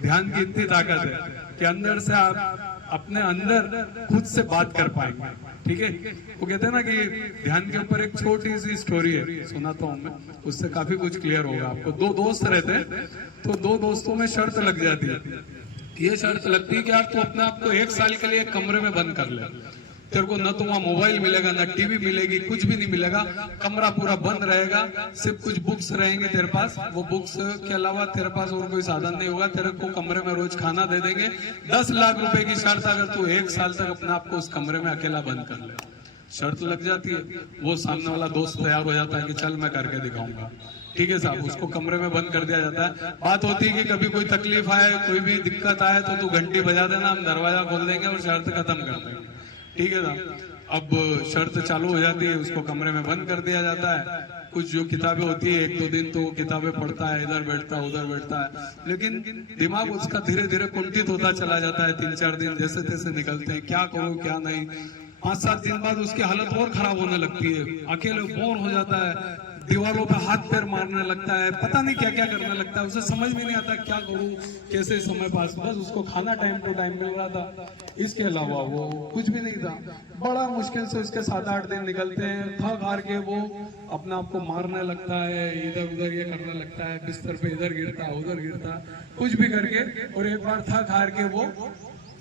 ध्यान की इतनी ताकत है कि अंदर से आप अपने अंदर खुद से बात कर पाएंगे। ठीक है, वो कहते हैं ना कि ध्यान के ऊपर एक छोटी सी स्टोरी है, सुनाता हूं मैं, उससे काफी कुछ क्लियर होगा आपको। दो दोस्त रहते हैं, तो दो दोस्तों में शर्त लग जाती है। ये शर्त लगती है कि आप तो अपने आप को 1 साल के लिए कमरे में बंद कर ले, तेरे को न तो वहां मोबाइल मिलेगा, न टीवी मिलेगी, कुछ भी नहीं मिलेगा, कमरा पूरा बंद रहेगा, सिर्फ कुछ बुक्स रहेंगे तेरे पास, वो बुक्स के अलावा तेरे पास और कोई साधन नहीं होगा। तेरे को कमरे में रोज खाना दे देंगे। 10 लाख रुपए की शर्त, अगर तू 1 साल तक अपने आप को उस कमरे में अकेला बंद कर ले। शर्त लग जाती है, वो सामने वाला दोस्त तैयार हो जाता है कि चल मैं करके दिखाऊंगा। ठीक है साहब, उसको कमरे में बंद कर दिया जाता है। बात होती है कि कभी कोई तकलीफ आए, कोई भी दिक्कत आए तो तू घंटी बजा देना, हम दरवाजा खोल देंगे और शर्त खत्म कर देंगे। ठीक है साहब, अब शर्त चालू हो जाती है, उसको कमरे में बंद कर दिया जाता है। कुछ जो किताबें होती है, 1-2 दिन तो किताबें पढ़ता है, इधर बैठता है उधर बैठता है, लेकिन दिमाग उसका धीरे धीरे कुंठित होता चला जाता है। 3-4 दिन जैसे तैसे निकलते हैं, क्या करो क्या नहीं। 5-7 दिन बाद उसकी हालत और खराब होने लगती है, अकेले बोर हो जाता है, दीवारों पे हाथ पैर मारने लगता है, पता नहीं क्या क्या करने लगता है, उसे समझ में नहीं आता क्या करूं, कैसे समय पास। बस उसको खाना टाइम टू टाइम मिल रहा था, इसके अलावा वो कुछ भी नहीं था। बड़ा मुश्किल से उसके 7-8 दिन निकलते हैं। थक हार के वो अपने आप को मारने लगता है, इधर उधर ये करने लगता है, बिस्तर पे इधर गिरता उधर गिरता, कुछ भी करके, और एक बार थक हार के वो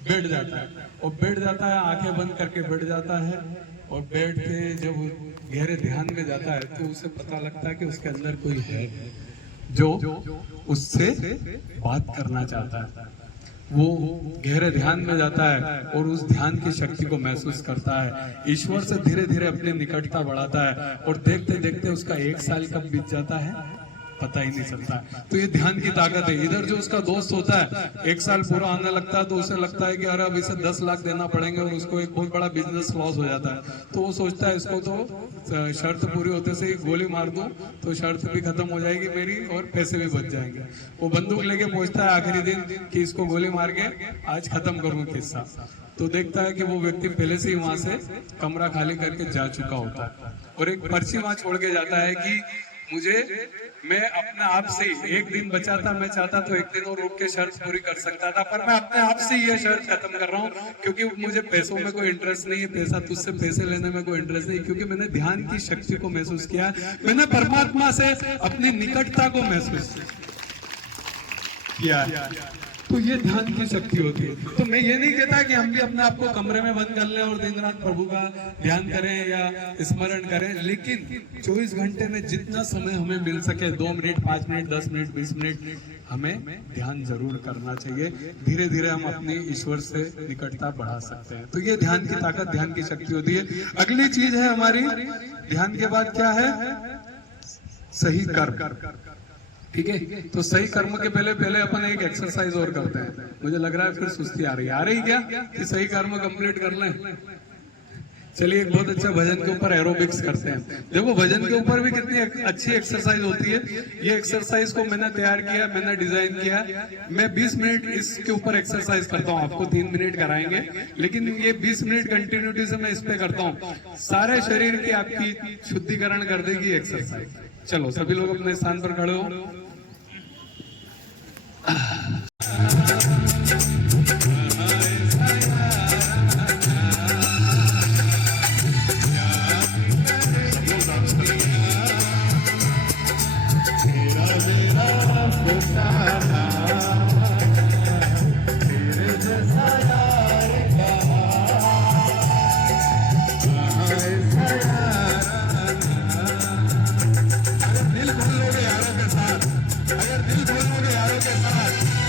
बैठ जाता है। और बैठ जाता है, आंखें बंद करके बैठ जाता है, और बैठ के जब गहरे ध्यान में जाता है तो उसे पता लगता है कि उसके अंदर कोई है जो उससे बात करना चाहता है। वो गहरे ध्यान में जाता है और उस ध्यान की शक्ति को महसूस करता है, ईश्वर से धीरे धीरे अपनी निकटता बढ़ाता है, और देखते देखते उसका 1 साल कब बीत जाता है पता ही नहीं चलता। तो ये ध्यान की ताकत है। इधर जो उसका दोस्त होता है, 1 साल पूरा आने लगता है तो उसे लगता है कि अरे अब इसे 10 लाख देना पड़ेंगे, और उसको एक बहुत बड़ा बिजनेस लॉस हो जाता है। तो वो सोचता है इसको तो शर्त पूरी होते से ही गोली मार दूं तो शर्त भी खत्म हो जाएगी मेरी और पैसे भी बच जाएंगे। वो बंदूक लेके पहुंचता है आखिरी दिन कि इसको गोली मार के आज खत्म करूं किस्सा। तो देखता है कि वो व्यक्ति पहले से ही वहां से कमरा खाली करके जा चुका होता है, और एक पर्ची वहां छोड़ के जाता है कि मैं अपने आप से 1 दिन बचा था, मैं चाहता तो 1 दिन और रुक के शर्त पूरी कर सकता था, पर मैं अपने आप से ये शर्त खत्म कर रहा हूँ, क्योंकि मुझे पैसों में कोई इंटरेस्ट नहीं है, पैसा तुझसे पैसे लेने में कोई इंटरेस्ट नहीं, क्योंकि मैंने ध्यान की शक्ति को महसूस किया, मैंने परमात्मा से अपनी निकटता को महसूस किया। तो ये ध्यान की शक्ति होती है। तो मैं ये नहीं कहता कि हम भी अपने आप को कमरे में बंद कर लें और दिन रात प्रभु का ध्यान करें या स्मरण करें, लेकिन 24 घंटे में जितना समय हमें मिल सके, 2 मिनट, 5 मिनट, 10 मिनट, 20 मिनट, हमें ध्यान जरूर करना चाहिए। धीरे धीरे हम अपनी ईश्वर से निकटता बढ़ा सकते हैं। तो ये ध्यान की ताकत, ध्यान की शक्ति होती है। अगली चीज है हमारी, ध्यान के बाद क्या है? सही कर्म। ठीक है, तो सही कर्म के पहले अपन एक एक्सरसाइज और करते हैं। मुझे लग रहा है फिर सुस्ती आ रही क्या कि सही कर्म कंप्लीट कर लें। चलिए एक बहुत अच्छा भजन के ऊपर एरोबिक्स करते हैं। देखो भजन के ऊपर भी कितनी अच्छी एक्सरसाइज होती है। ये एक्सरसाइज को मैंने तैयार किया, मैंने डिजाइन किया। मैं 20 मिनट इसके ऊपर एक्सरसाइज करता हूँ, आपको 3 मिनट कराएंगे, लेकिन ये 20 मिनट कंटिन्यूटी से मैं इस पे करता हूँ। सारे शरीर की आपकी शुद्धिकरण कर देगी एक्सरसाइज। चलो सभी लोग अपने स्थान पर खड़े हो। दिल खोलोगे यारों के साथ, अगर दिल खोलोगे यारों के साथ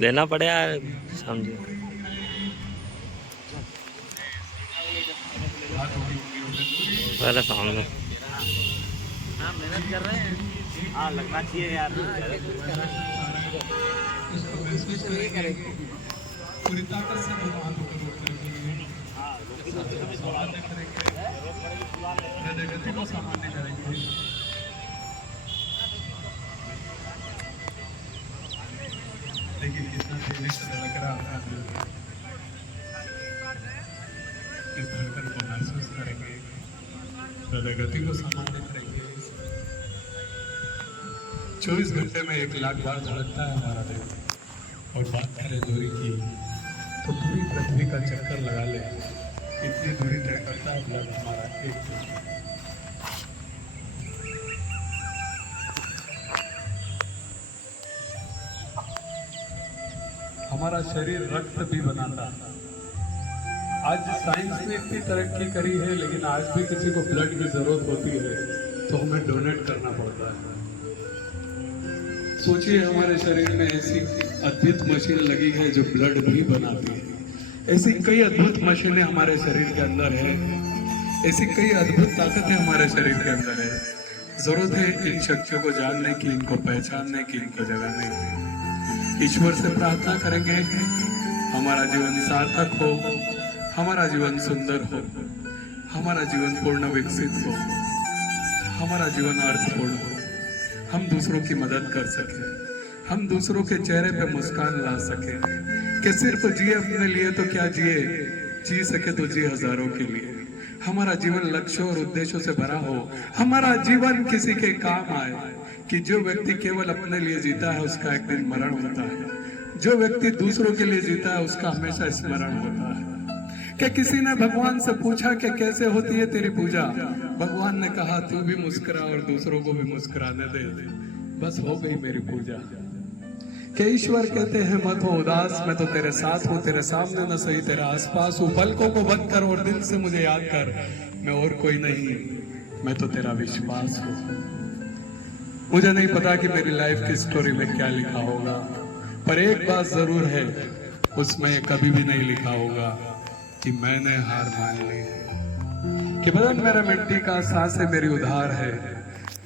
लेना पड़ेगा समझो। पहले सामने मेहनत कर रहे हैं। हाँ लगना चाहिए यार। पूरी ताकत से भगवान को प्रगति को सामान्य करेंगे। लेकिन कितना तेजी से लग रहा है, इस धड़कन को महसूस करेंगे, प्रगति को सामान्य करेंगे। 24 घंटे में 1 लाख बार धड़कता है हमारा दिल। और बात करें दूरी की तो पूरी पृथ्वी का चक्कर लगा ले, इतनी दूरी तय करता है ब्लड हमारा एक दिन। हमारा शरीर रक्त भी बनाता है। आज साइंस ने इतनी तरक्की करी है, लेकिन आज भी किसी को ब्लड की जरूरत होती है तो हमें डोनेट करना पड़ता है। सोचिए हमारे शरीर में ऐसी अद्भुत मशीन लगी है जो ब्लड भी बनाती है। ऐसी कई अद्भुत मशीनें हमारे शरीर के अंदर है, ऐसी कई अद्भुत ताकतें हमारे शरीर के अंदर है। जरूरत है इन शक्तियों को जानने की, इनको पहचानने की, इनको जगाने की। ईश्वर से प्रार्थना करेंगे हमारा जीवन सार्थक हो, हमारा जीवन सुंदर हो, हमारा जीवन पूर्ण विकसित हो, हमारा जीवन अर्थपूर्ण हो, हम दूसरों की मदद कर सके, हम दूसरों के चेहरे पे मुस्कान ला सके। कि सिर्फ जिए अपने लिए तो क्या जिए, जी सके तो जी हजारों के लिए। हमारा जीवन लक्ष्यों और उद्देश्यों से भरा हो, हमारा जीवन किसी के काम आए। कि जो व्यक्ति केवल अपने लिए जीता है उसका एक दिन मरण होता है, जो व्यक्ति दूसरों के लिए जीता है उसका हमेशा स्मरण होता है। कि किसी ने भगवान से पूछा कि कैसे होती है तेरी पूजा, भगवान ने कहा तू भी मुस्कुरा और दूसरों को भी मुस्कुराने दे, बस हो गई मेरी पूजा। कि ईश्वर कहते हैं मत हो उदास, मैं तो तेरे साथ हूँ, तेरे सामने न सही तेरे आसपास हूँ। पलकों को बंद कर और दिल से मुझे याद कर, मैं और कोई नहीं मैं तो तेरा विश्वास हूँ। मुझे नहीं पता कि मेरी लाइफ की स्टोरी में क्या लिखा होगा, पर एक बात जरूर है, उसमें कभी भी नहीं लिखा होगा कि मैंने हार मान ली है, कि बदन मेरा मिट्टी का, सांसें मेरी उधार है।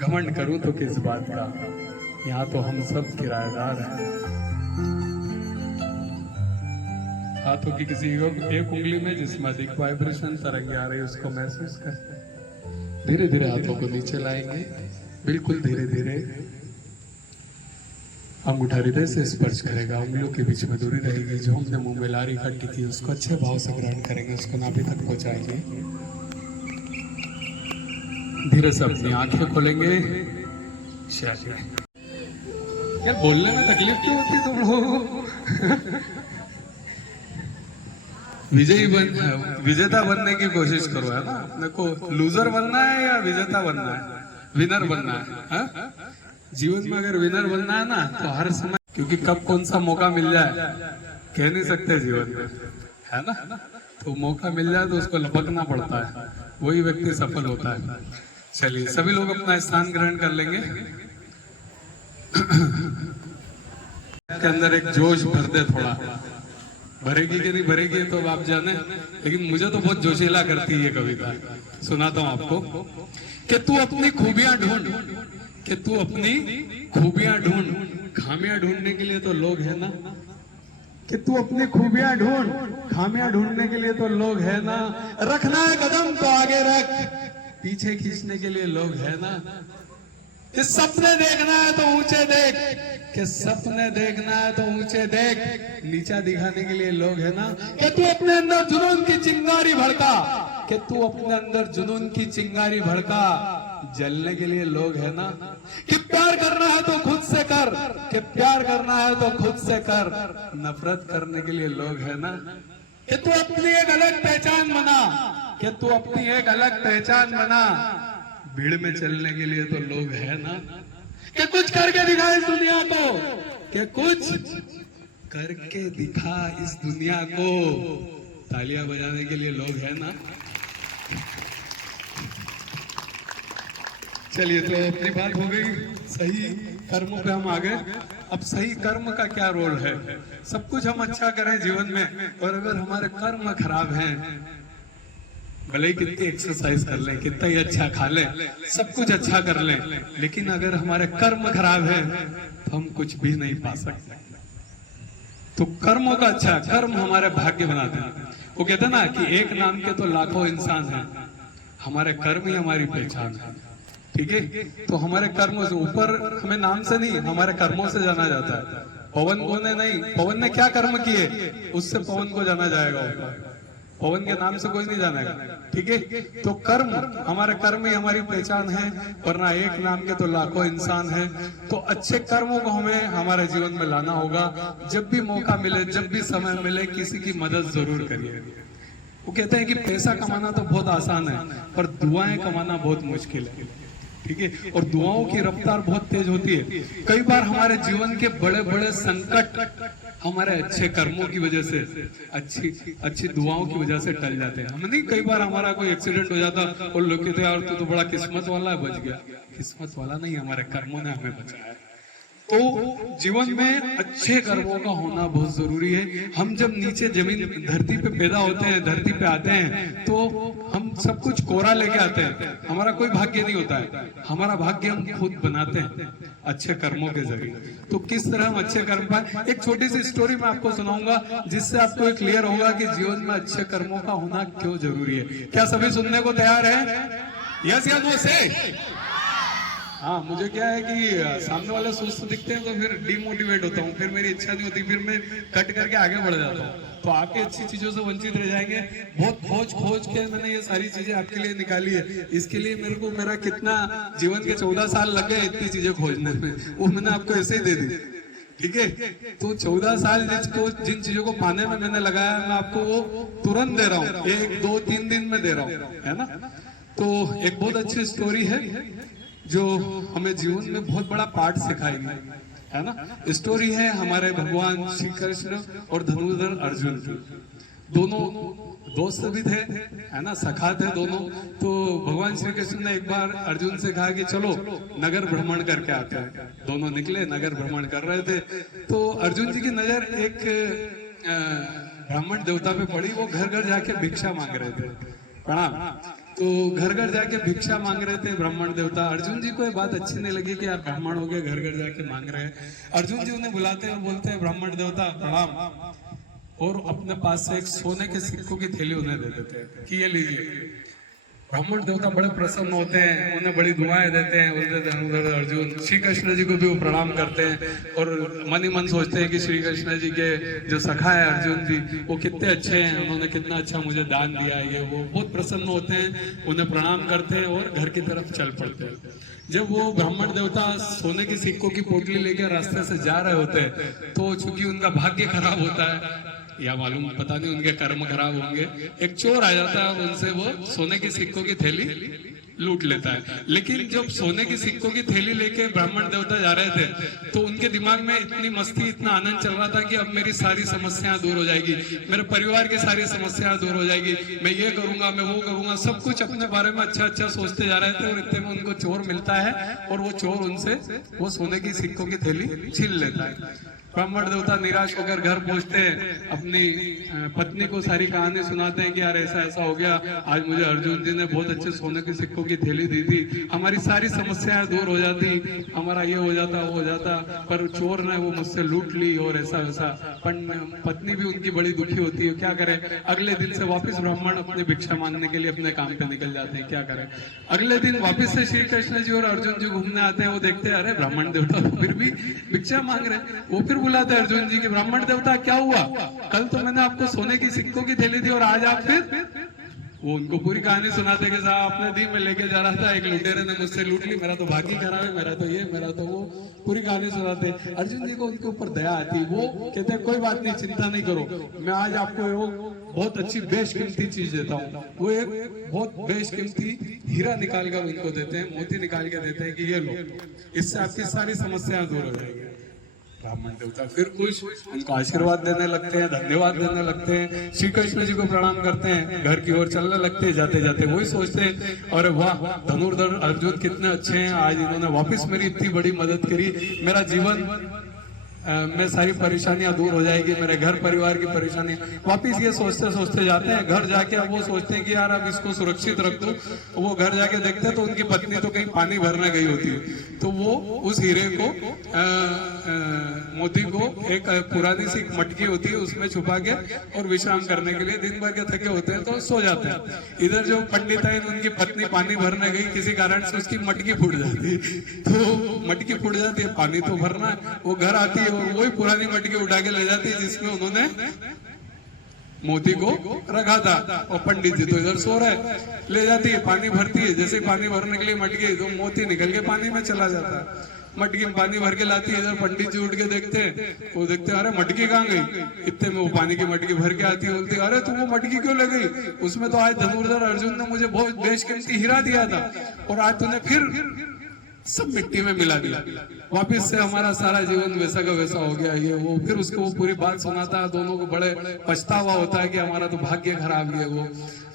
घमंड करूं तो किस बात का, यहाँ तो हम सब किराएदार हैं। हाथों की किसी एक उंगली में जिसमें अधिक वाइब्रेशन तरंगे आ रही है उसको महसूस करते। धीरे धीरे हाथों को नीचे लाएंगे, बिल्कुल धीरे धीरे। अंगूठा हृदय से स्पर्श करेगा, उंगलियों के बीच में दूरी रहेगी। जो हमने मुंह में लारी इकट्ठी की उसको अच्छे भाव से ग्रहण करेंगे, उसको नाभि तक पहुंचाएंगे। धीरे से अपनी आंखें खोलेंगे। यार बोलने में तकलीफ क्यों होती है तुम लोगों? विजेता बनने की कोशिश करो, है ना। अपने को लूजर बनना है या विजेता बनना है, विनर बनना है, हा? जीवन में अगर विनर बनना है ना तो हर समय, क्योंकि कब कौन सा मौका मिल जाए कह नहीं सकते जीवन में, है ना। तो मौका मिल जाए तो उसको लपकना पड़ता है, वही व्यक्ति सफल होता है। चलिए सभी लोग अपना स्थान ग्रहण कर लेंगे। के अंदर एक जोश भर दे, थोड़ा भरेगी कि नहीं भरेगी तो आप जाने, लेकिन मुझे तो बहुत जोशीला करती है ये कविता। सुनाता हूँ आपको। कि तू अपनी खूबियां ढूंढ, कि तू अपनी खूबियां ढूंढ, खामियां ढूंढने के लिए तो लोग है ना। कि तू अपनी खूबियां ढूंढ, खामियां ढूंढने के लिए तो लोग है ना। रखना है कदम तो आगे रख, पीछे खींचने के लिए लोग है ना। कि सपने देखना है तो ऊंचे देख, कि सपने देखना है तो ऊंचे देख, नीचा दिखाने के लिए लोग है ना। कि तू अपने अंदर जुनून की चिंगारी भड़का, कि तू अपने अंदर जुनून की चिंगारी भड़का, जलने के लिए लोग है ना। कि प्यार करना है तो खुद से कर, कि प्यार करना है तो खुद से कर, नफरत करने के लिए लोग है ना। कि तू अपनी एक अलग पहचान बना, कि तू अपनी एक अलग पहचान बना, भीड़ में चलने के लिए तो लोग है ना। कि कुछ करके दिखा इस दुनिया को, कि कुछ करके दिखा इस दुनिया को, तालियां बजाने के लिए लोग है ना। चलिए तो अपनी बात हो गई, सही कर्मों पे हम आ गए। अब सही कर्म का क्या रोल है। सब कुछ हम अच्छा करें जीवन में, और अगर हमारे कर्म खराब हैं, भले ही कितनी एक्सरसाइज कर लें, कितना ही अच्छा खा लें, सब कुछ अच्छा कर लें, लेकिन अगर हमारे कर्म खराब है तो हम कुछ भी नहीं पा सकते। तो कर्मों का अच्छा, कर्म हमारे भाग्य बनाते हैं। वो कहते हैं ना कि एक नाम के तो लाखों इंसान हैं, हमारे कर्म ही हमारी पहचान है। ठीक है, तो हमारे कर्मों से ऊपर, हमें नाम से नहीं हमारे कर्मों से जाना जाता है। पवन को ने नहीं, पवन ने क्या कर्म किए उससे पवन को जाना जाएगा ऊपर, पवन के नाम से कोई नहीं जानेगा। ठीक है, तो कर्म, हमारे कर्म ही हमारी पहचान है, वरना एक नाम के तो लाखों इंसान हैं। तो अच्छे कर्मों को हमें हमारे जीवन में लाना होगा। जब भी मौका मिले, जब भी समय मिले, किसी की मदद जरूर करिए। वो कहते हैं कि पैसा कमाना तो बहुत आसान है, पर दुआएं कमाना बहुत मुश्किल है। ठीक है, और दुआओं की रफ्तार बहुत तेज होती है। कई बार हमारे जीवन के बड़े बड़े संकट हमारे अच्छे कर्मों की वजह से, अच्छी दुआओं की वजह से टल जाते हैं। हम नहीं, कई बार हमारा कोई एक्सीडेंट हो जाता और लोग कहते यार तू तो बड़ा किस्मत वाला है, बच गया। किस्मत वाला नहीं, हमारे कर्मों ने हमें बचाया। तो जीवन में अच्छे कर्मों का होना बहुत जरूरी है। हम जब नीचे जमीन धरती पे पैदा होते हैं, धरती पे आते हैं, तो हम सब कुछ कोरा लेके आते हैं, हमारा कोई भाग्य नहीं होता है। हमारा भाग्य हम खुद बनाते हैं अच्छे कर्मों के जरिए। तो किस तरह हम अच्छे कर्म पाए, एक छोटी सी स्टोरी मैं आपको सुनाऊंगा, जिससे आपको क्लियर होगा कि जीवन में अच्छे कर्मों का होना क्यों जरूरी है। क्या सभी सुनने को तैयार है? यस या नो से? हाँ, मुझे क्या है कि सामने वाले सुस्त दिखते हैं तो फिर डिमोटिवेट होता हूँ, फिर मेरी इच्छा नहीं होती, फिर मैं कट करके आगे बढ़ जाता हूँ। तो आपके अच्छी चीजों से वंचित रह जाएंगे। बहुत खोज के मैंने ये सारी चीजें आपके लिए निकाली है। इसके लिए मेरे को मेरा कितना जीवन के 14 साल लग गए इतनी चीजें खोजने में, वो मैंने आपको ऐसे ही दे दी। ठीक है, तो 14 साल जिन चीजों को पाने में मैंने लगाया, मैं आपको वो तुरंत दे रहा हूँ, 1, 2, 3 दिन में दे रहा हूँ, है ना। तो एक बहुत अच्छी स्टोरी है जो हमें जीवन में बहुत बड़ा पाठ सिखाएगी, है ना। स्टोरी है हमारे भगवान श्री कृष्ण और धनुर्धर अर्जुन की। दोनों दोस्त भी थे, है ना, सखा थे दोनों। तो भगवान श्री कृष्ण ने एक बार अर्जुन से कहा कि चलो नगर भ्रमण करके आते हैं। दोनों निकले, नगर भ्रमण कर रहे थे। तो अर्जुन जी की नजर एक ब्राह्मण देवता पे पड़ी। वो घर घर जाके भिक्षा मांग रहे थे, प्रणाम। तो घर घर जाके भिक्षा मांग रहे थे ब्राह्मण देवता। अर्जुन जी को ये बात अच्छी नहीं लगी कि यार ब्राह्मण हो गए, घर घर जाके मांग रहे हैं। अर्जुन जी उन्हें बुलाते हैं, बोलते हैं ब्राह्मण देवता प्रणाम, और अपने पास से एक सोने के सिक्कों की थैली उन्हें दे देते हैं कि ये लीजिए। ब्राह्मण देवता बड़े प्रसन्न होते हैं, उन्हें बड़ी दुआएं देते हैं। बोलते धनुर्धर अर्जुन, श्री कृष्ण जी को भी वो प्रणाम करते हैं और मन ही मन सोचते हैं कि श्री कृष्ण जी के जो सखा है अर्जुन जी, वो कितने अच्छे हैं, उन्होंने कितना अच्छा मुझे दान दिया है। ये वो बहुत प्रसन्न होते हैं, उन्हें प्रणाम करते हैं और घर की तरफ चल पड़ते हैं। जब वो ब्राह्मण देवता सोने की सिक्कों की पोटली लेकर रास्ते से जा रहे होते हैं, तो चूंकि उनका भाग्य खराब होता है या मालूम पता नहीं उनके कर्म खराब होंगे, एक चोर आ जाता है और उनसे वो सोने की सिक्कों की थैली लूट लेता है। लेकिन जब सोने की सिक्कों की थैली लेके ब्राह्मण देवता जा रहे थे, तो उनके दिमाग में इतनी मस्ती, इतना आनंद चल रहा था कि अब मेरी सारी समस्याएं दूर हो जाएगी, मेरे परिवार की सारी समस्याएं दूर हो जाएगी, मैं ये करूंगा, मैं वो करूंगा, सब कुछ अपने बारे में अच्छा अच्छा सोचते जा रहे थे। और इतने में उनको चोर मिलता है और वो चोर उनसे वो सोने की सिक्कों की थैली छीन लेता है। ब्राह्मण देवता निराश होकर घर पहुंचते हैं, अपनी पत्नी को सारी कहानी सुनाते हैं कि यार ऐसा ऐसा हो गया, आज मुझे अर्जुन जी ने बहुत अच्छे सोने के सिक्कों की थैली दी थी, हमारी सारी समस्याएं दूर हो जाती, हमारा ये हो जाता वो हो जाता, पर चोर ने वो मुझसे लूट ली और ऐसा वैसा। पत्नी भी उनकी बड़ी दुखी होती है, क्या करे। अगले दिन से वापिस ब्राह्मण अपनी भिक्षा मांगने के लिए अपने काम पे निकल जाते हैं, क्या करें। अगले दिन वापिस से श्री कृष्ण जी और अर्जुन जी घूमने आते हैं। वो देखते हैं अरे ब्राह्मण देवता तो फिर भी भिक्षा मांग रहे हैं। वो फिर बुलाते अर्जुन जी की, ब्राह्मण देवता क्या हुआ, कल तो मैंने आपको सोने की सिक्कों की थैली दी और आज आप फिर। वो उनको पूरी कहानी सुनाते कि साहब आपने दी, मैं लेके जा रहा था, एक लुटेरे ने मुझसे लूट ली, मेरा तो भाग्य खराब है, मेरा तो ये, मेरा तो वो, पूरी कहानी सुनाते। अर्जुन जी को उनके ऊपर दया आती, वो कहते हैं कोई बात नहीं, चिंता नहीं करो, मैं आज आपको वो बहुत अच्छी बेशकीमती चीज देता हूँ। वो एक बहुत बेशकीमती हीरा निकाल कर उनको देते हैं, मोती निकाल के देते हैं कि ये लो, इससे आपकी सारी समस्याएं दूर हो जाएगी। ब्राह्मण देवता फिर कुछ उनको आशीर्वाद देने लगते हैं, धन्यवाद देने लगते हैं, श्री कृष्ण जी को प्रणाम करते हैं, घर की ओर चलने लगते हैं। जाते जाते वही सोचते हैं अरे वाह धनुर्धर अर्जुन कितने अच्छे हैं, आज इन्होंने वापस मेरी इतनी बड़ी मदद करी, मेरा जीवन में सारी परेशानियां दूर हो जाएगी, मेरे घर परिवार की परेशानी। वापिस ये सोचते सोचते जाते हैं, घर जाके अब वो सोचते हैं कि यार अब इसको सुरक्षित रख दो। वो घर जाके देखते हैं तो उनकी पत्नी तो कहीं पानी भरने गई होती है। तो वो उस हीरे को मोती को एक पुरानी सी मटकी होती है उसमें छुपा के और विश्राम करने के लिए दिन भर के थके होते हैं तो सो जाते हैं। इधर जो पंडित है उनकी पत्नी पानी भरने गई, किसी कारण से उसकी मटकी फूट जाती है। तो मटकी फूट जाती है, पानी तो भरना है, वो घर आती है और वही पुरानी मटकी उठा के ले जाती है जिसमें उन्होंने मोती को रखा था। और पंडित जी तो इधर सो रहे, ले जाती है, पानी भरती है, जैसे पानी भरने के लिए मटकी तो मोती निकल के पानी में चला जाता है। मटकी में पानी भर के लाती है, इधर पंडित जी उठ के देखते हैं, वो देखते हैं अरे मटकी कहाँ गई। इतने में वो पानी की मटकी भर के आती है, बोलती है अरे तुम वो मटकी क्यों ले गई, उसमें तो आज धनुर्धर अर्जुन ने मुझे बहुत बेशकीमती हीरा दिया था और आज तूने फिर सब मिट्टी में मिला दिया, वापिस से हमारा सारा जीवन वैसा का वैसा हो गया। ये वो फिर उसको वो पूरी बात सुनाता है, दोनों को बड़े पछतावा होता है कि हमारा तो भाग्य खराब है। वो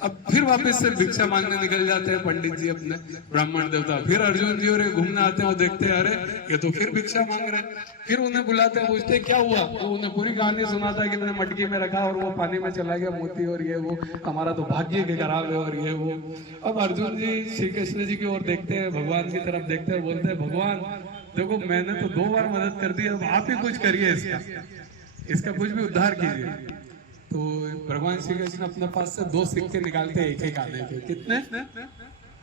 अब फिर वापस से भिक्षा मांगने निकल जाते हैं पंडित जी अपने ब्राह्मण देवता। फिर अर्जुन जी और घूमने आते हैं, वो देखते हैं अरे ये तो फिर भिक्षा मांग रहे हैं। फिर उन्हें बुलाते हैं, पूछते क्या हुआ, तो उन्हें पूरी कहानी सुनाता है कि मैंने मटकी में रखा और वो पानी में चला गया मोती और ये वो, हमारा तो भाग्य के खराब है और ये वो। अब अर्जुन जी श्री कृष्ण जी की ओर देखते हैं, भगवान की तरफ देखते हैं, बोलते हैं भगवान देखो मैंने तो 2 बार मदद कर दी, अब आप ही कुछ करिए, इसका कुछ भी उद्धार कीजिए। तो भगवान श्री कृष्ण अपने पास से 2 सिक्के निकालते हैं, एक एक आने के।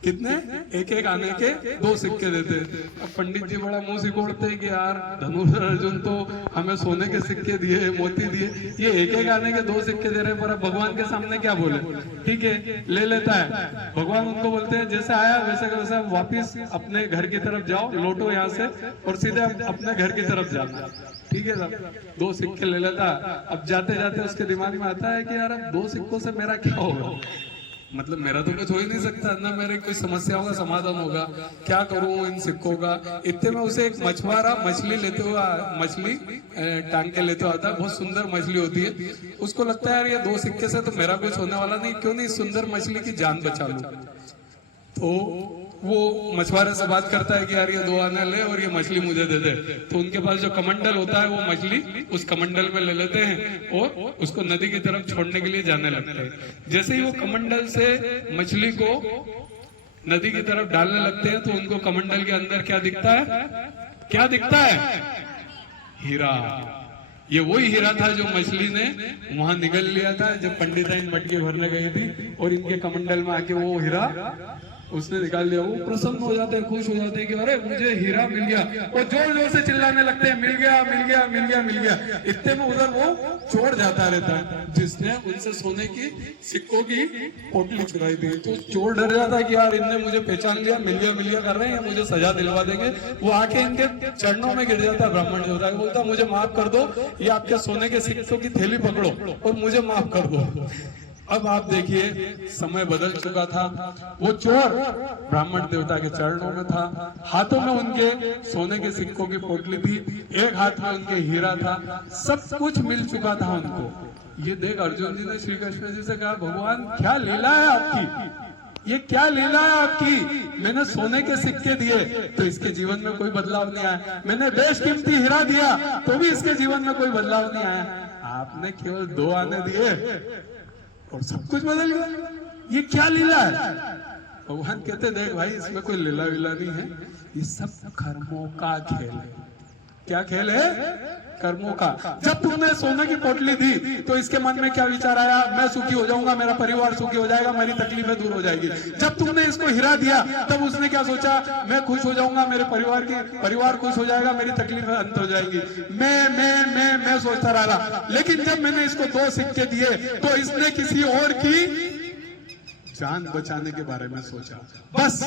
कितने एक एक आने के 2 सिक्के देते। अब पंडित जी बड़ा मुंह सिकोड़ते हैं कि यार धनुर्धर अर्जुन तो हमें सोने के सिक्के दिए, मोती दिए, ये एक एक आने के 2 सिक्के दे रहे हैं, पर अब भगवान के सामने क्या बोले। ठीक है ले लेता है। भगवान उनको बोलते हैं जैसे आया वैसे का वैसा वापिस अपने घर की तरफ जाओ, लौटो यहाँ से और सीधे अपने घर की तरफ जाना। ठीक है साहब, 2 सिक्के ले लेता। अब जाते जाते उसके दिमाग में आता है कि यार अब 2 सिक्कों से मेरा क्या होगा, मतलब मेरा तो कुछ हो ही नहीं सकता ना, मेरे कोई समस्याओं का समाधान होगा, क्या करूं इन सिक्कों का। इतने में उसे एक मछुआरा मछली टांग के लेते हुआ आता है, बहुत सुंदर मछली होती है। उसको लगता है यार ये 2 सिक्के से तो मेरा कुछ होने वाला नहीं, क्यों नहीं सुंदर मछली की जान बचा लूं। तो वो मछुआरे से बात करता है कि यार ये 2 आने ले और ये मछली मुझे दे दे। तो उनके पास जो कमंडल होता है वो मछली उस कमंडल में ले लेते हैं और उसको नदी की तरफ छोड़ने के लिए जाने लगते हैं। जैसे ही वो कमंडल से मछली को नदी की तरफ डालने लगते हैं तो उनको कमंडल के अंदर क्या दिखता है? क्या दिखता है? हीरा। ये वही हीरा था जो मछली ने वहां निगल लिया था जब पंडिताइन मटकी भरने गई थी, और इनके कमंडल में आके वो हीरा उसने निकाल लिया। वो प्रसन्न हो जाते हैं, खुश हो जाते हैं कि अरे मुझे हीरा मिल गया, और जोर जोर से चिल्लाने लगते हैं मिल गया मिल गया मिल गया मिल गया। इतने में उधर वो चोर जाता रहता है जिसने उनसे सोने की सिक्कों की पोटली चुराई थी। तो चोर डर जाता है कि यार इनने मुझे पहचान लिया, मिल गया कर रहे हैं, मुझे सजा दिलवा देंगे। वो आके इनके चरणों में गिर जाता है। ब्राह्मण देवता को बोलता मुझे माफ कर दो, ये आपके सोने के सिक्कों की थैली पकड़ो और मुझे माफ कर दो। अब आप देखिए समय बदल चुका था। वो चोर ब्राह्मण देवता के चरणों में था, हाथों में उनके सोने के सिक्कों की पोटली थी, एक हाथ में उनके हीरा था, सब कुछ मिल चुका था उनको। ये देख अर्जुन जी ने श्री कृष्ण जी से कहा भगवान क्या लीला है आपकी, ये क्या लीला है आपकी। मैंने सोने के सिक्के दिए तो इसके जीवन में कोई बदलाव नहीं आया, मैंने बेशकीमती हीरा दिया तो भी इसके जीवन में कोई बदलाव नहीं आया, आपने केवल 2 आने दिए और सब कुछ बदल गया। ये क्या लीला है? भगवान कहते देख भाई इसमें कोई लीला विला नहीं है, ये सब कर्मों का खेल है। क्या खेल है? कर्मों का। जब तुमने सोने की पोटली दी तो इसके मन में क्या विचार आया? मैं सुखी हो जाऊंगा, मेरा परिवार सुखी हो जाएगा, मेरी तकलीफें दूर हो जाएगी। जब तुमने इसको हीरा दिया तब उसने क्या सोचा? मैं खुश हो जाऊंगा, मेरे परिवार खुश हो जाएगा, मेरी तकलीफें अंत हो जाएगी। मैं सोचता रहा। लेकिन जब मैंने इसको 2 सिक्के दिए तो इसने किसी और की जान बचाने के बारे में सोचा। बस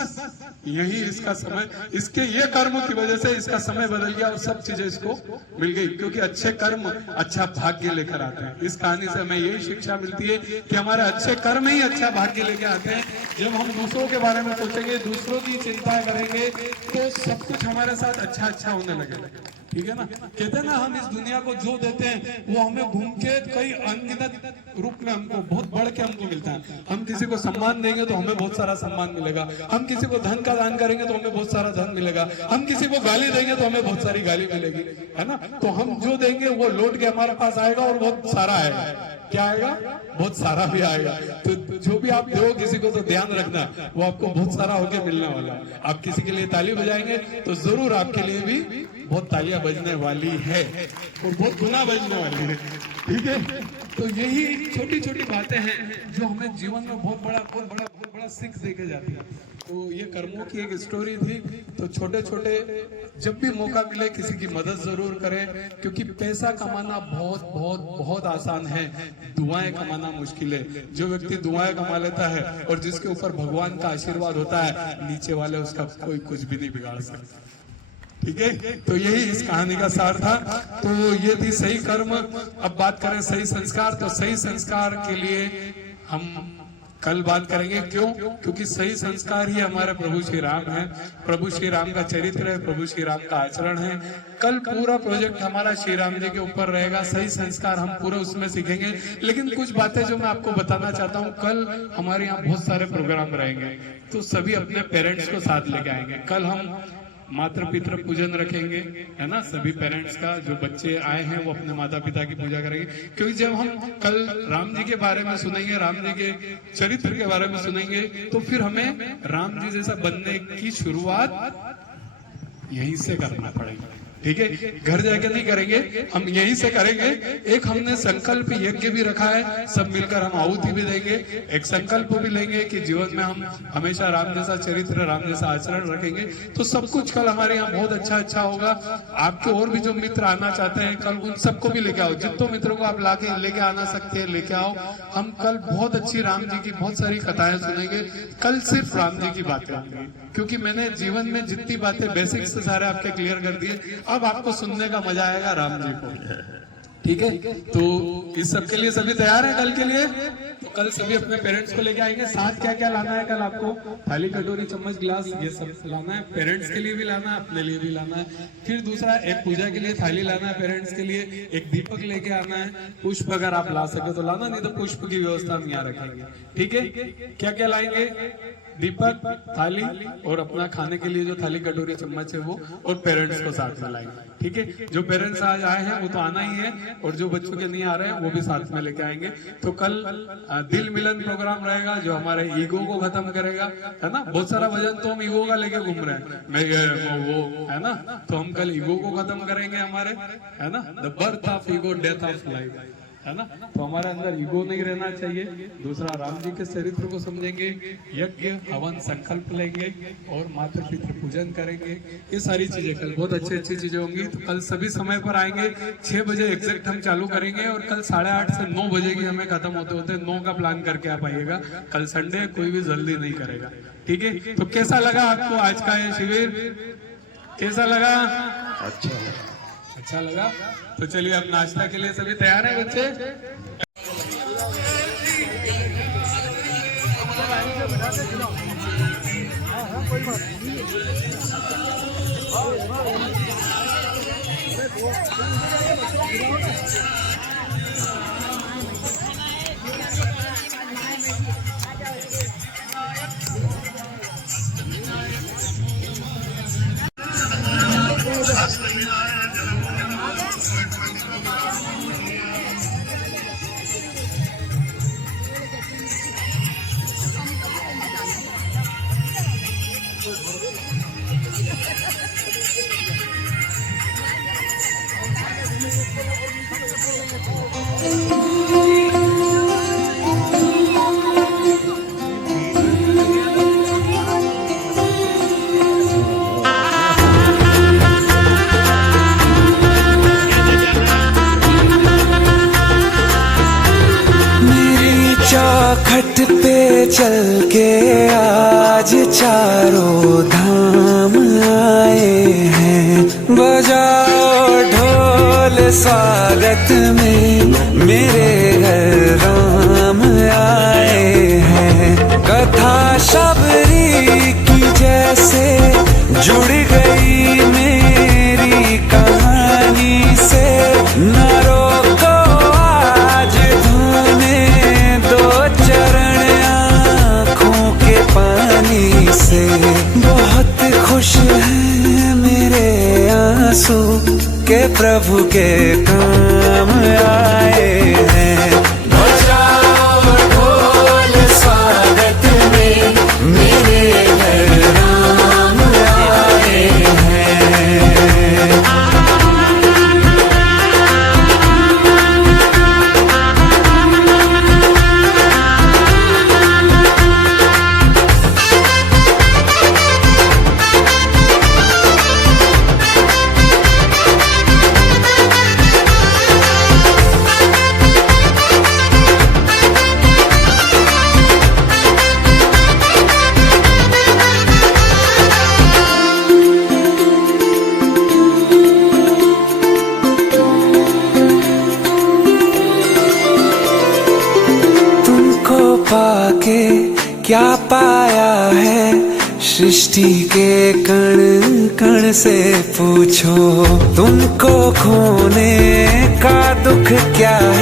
यही इसका समय, इसके ये कर्म की वजह से इसका समय बदल गया और सब चीजें इसको मिल गई, क्योंकि अच्छे कर्म अच्छा भाग्य लेकर आते हैं। इस कहानी से हमें यही शिक्षा मिलती है कि हमारे अच्छे कर्म ही अच्छा भाग्य लेकर आते हैं। जब हम दूसरों के बारे में सोचेंगे, दूसरों की चिंता करेंगे तो सब कुछ हमारे साथ अच्छा होने लगेगा। ठीक है ना? कहते हैं ना हम इस दुनिया को जो देते हैं वो हमें घूम के कई अनगिनत रूप में हमको बहुत बढ़ के हमको मिलता है। हम किसी को सम्मान देंगे तो हमें बहुत सारा सम्मान मिलेगा, हम किसी को धन का दान करेंगे तो हमें बहुत सारा धन मिलेगा, हम किसी को गाली देंगे तो हमें बहुत सारी गाली मिलेगी, है ना? तो हम जो देंगे वो लौट के हमारे पास आएगा और बहुत सारा आएगा। क्या आएगा? बहुत सारा भी आएगा। तो जो भी आप दो किसी को तो ध्यान रखना वो आपको बहुत सारा होके मिलने वाला है। आप किसी के लिए ताली बजाएंगे तो जरूर आपके लिए भी बहुत तालियां बजने वाली है और बहुत गुना बजने वाली है। ठीक है? तो यही छोटी छोटी बातें हैं जो हमें जीवन में बहुत बड़ा सीख देके जाती है। तो ये कर्मों की एक स्टोरी थी। तो छोटे छोटे जब भी मौका मिले किसी की मदद जरूर करें, क्योंकि पैसा कमाना बहुत आसान है, दुआएं कमाना मुश्किल है। जो व्यक्ति दुआएं कमा लेता है और जिसके ऊपर भगवान का आशीर्वाद होता है, नीचे वाले उसका कोई कुछ भी नहीं बिगाड़ सकता। ठीक है? तो यही इस कहानी का सार था। तो ये थी सही कर्म। अब बात करें सही संस्कार, तो सही संस्कार के लिए हम कल बात करेंगे। क्यों? क्योंकि सही संस्कार ही हमारे प्रभु श्री राम है, प्रभु श्री राम का चरित्र है, प्रभु श्री राम का आचरण है। कल पूरा प्रोजेक्ट हमारा श्री राम जी के ऊपर रहेगा। सही संस्कार हम पूरे उसमें सीखेंगे। लेकिन कुछ बातें जो मैं आपको बताना चाहता हूँ, कल हमारे यहाँ बहुत सारे प्रोग्राम रहेंगे, तो सभी अपने पेरेंट्स को साथ लेके आएंगे। कल हम मातृ पितृ पूजन रखेंगे, है ना? सभी पेरेंट्स का, जो बच्चे आए हैं वो अपने माता पिता की पूजा करेंगे। क्योंकि जब हम कल राम जी के बारे में सुनेंगे, राम जी के चरित्र के बारे में सुनेंगे, तो फिर हमें राम जी जैसा बनने की शुरुआत यहीं से करना पड़ेगा। ठीक है? घर जाके नहीं करेंगे, हम यहीं से करेंगे। एक हमने संकल्प यज्ञ भी रखा है, सब मिलकर हम आहुति भी देंगे, एक संकल्प भी लेंगे कि जीवन में हम हमेशा राम जैसा चरित्र, राम जैसा आचरण रखेंगे। तो सब कुछ कल हमारे यहाँ बहुत अच्छा होगा। आपके और भी जो मित्र आना चाहते हैं कल, उन सबको भी लेके आओ। जितने मित्रों को आप लेके आना सकते हैं लेके आओ। हम कल बहुत अच्छी राम जी की बहुत सारी कथाएं सुनेंगे। कल सिर्फ राम जी की बातें होंगी, क्योंकि मैंने जीवन में जितनी बातें बेसिक्स से सारे आपके क्लियर कर दिए। अब आपको सुनने का मजा आएगा राम जी को। ठीक है। तो इस सब के लिए सभी तैयार हैं कल के लिए? तो कल सभी अपने पेरेंट्स को लेके आएंगे। साथ क्या क्या लाना है कल आपको? थाली, कटोरी, चम्मच, गिलास, ये सब लाना है। पेरेंट्स के लिए भी लाना है, अपने लिए भी लाना है। फिर दूसरा, एक पूजा के लिए थाली लाना है पेरेंट्स के लिए, एक दीपक लेके आना है, पुष्प अगर आप ला सके तो लाना, नहीं तो पुष्प की व्यवस्था हम यहाँ रखेंगे। ठीक है, क्या क्या लाएंगे? दीपक, थाली और अपना खाने के लिए जो थाली, कटोरी, चम्मच है वो, और पेरेंट्स को साथ में लाएंगे। ठीक है, जो पेरेंट्स आज आए हैं वो तो आना ही है, और जो बच्चों के नहीं आ रहे हैं वो भी साथ में लेके आएंगे। तो कल दिल मिलन प्रोग्राम रहेगा जो हमारे ईगो को खत्म करेगा, है ना। बहुत सारा वजन तो हम ईगो का लेके घूम रहे हैं, मैं वो है ना। तो हम कल ईगो को खत्म करेंगे हमारे, है ना। The birth of ego, death of life, है ना। तो हमारे अंदर ईगो नहीं रहना चाहिए। दूसरा, राम जी के चरित्र को समझेंगे, यज्ञ, हवन, संकल्प लेंगे और माता पितृ पूजन करेंगे। ये सारी चीजें कल बहुत अच्छी अच्छी चीजें होंगी। तो कल सभी समय पर आएंगे। 6 बजे एग्जैक्ट हम चालू करेंगे और कल 8:30 से 9 बजे की हमें खत्म होते होते 9 का प्लान करके आप आइएगा। कल संडे, कोई भी जल्दी नहीं करेगा। ठीक है, तो कैसा लगा आपको आज का ये शिविर? कैसा लगा? अच्छा लगा। तो चलिए, अब नाश्ता के लिए सभी तैयार हैं बच्चे? चौखट पे चल के आज चारों धाम आए हैं। बजाओ ढोल स्वागत में, मेरे घर राम आए हैं। कथा शबरी की जैसे जुड़ गई मेरी कहानी से। न रोको आज धोने दो चरण आँखों के पानी से। बहुत खुश हैं मेरे आंसू के प्रभु के काम आए हैं। बजाओ ढोल स्वागत में, मेरे घर राम आए हैं। पाके क्या पाया है सृष्टि के कण कण से पूछो। तुमको खोने का दुख क्या है?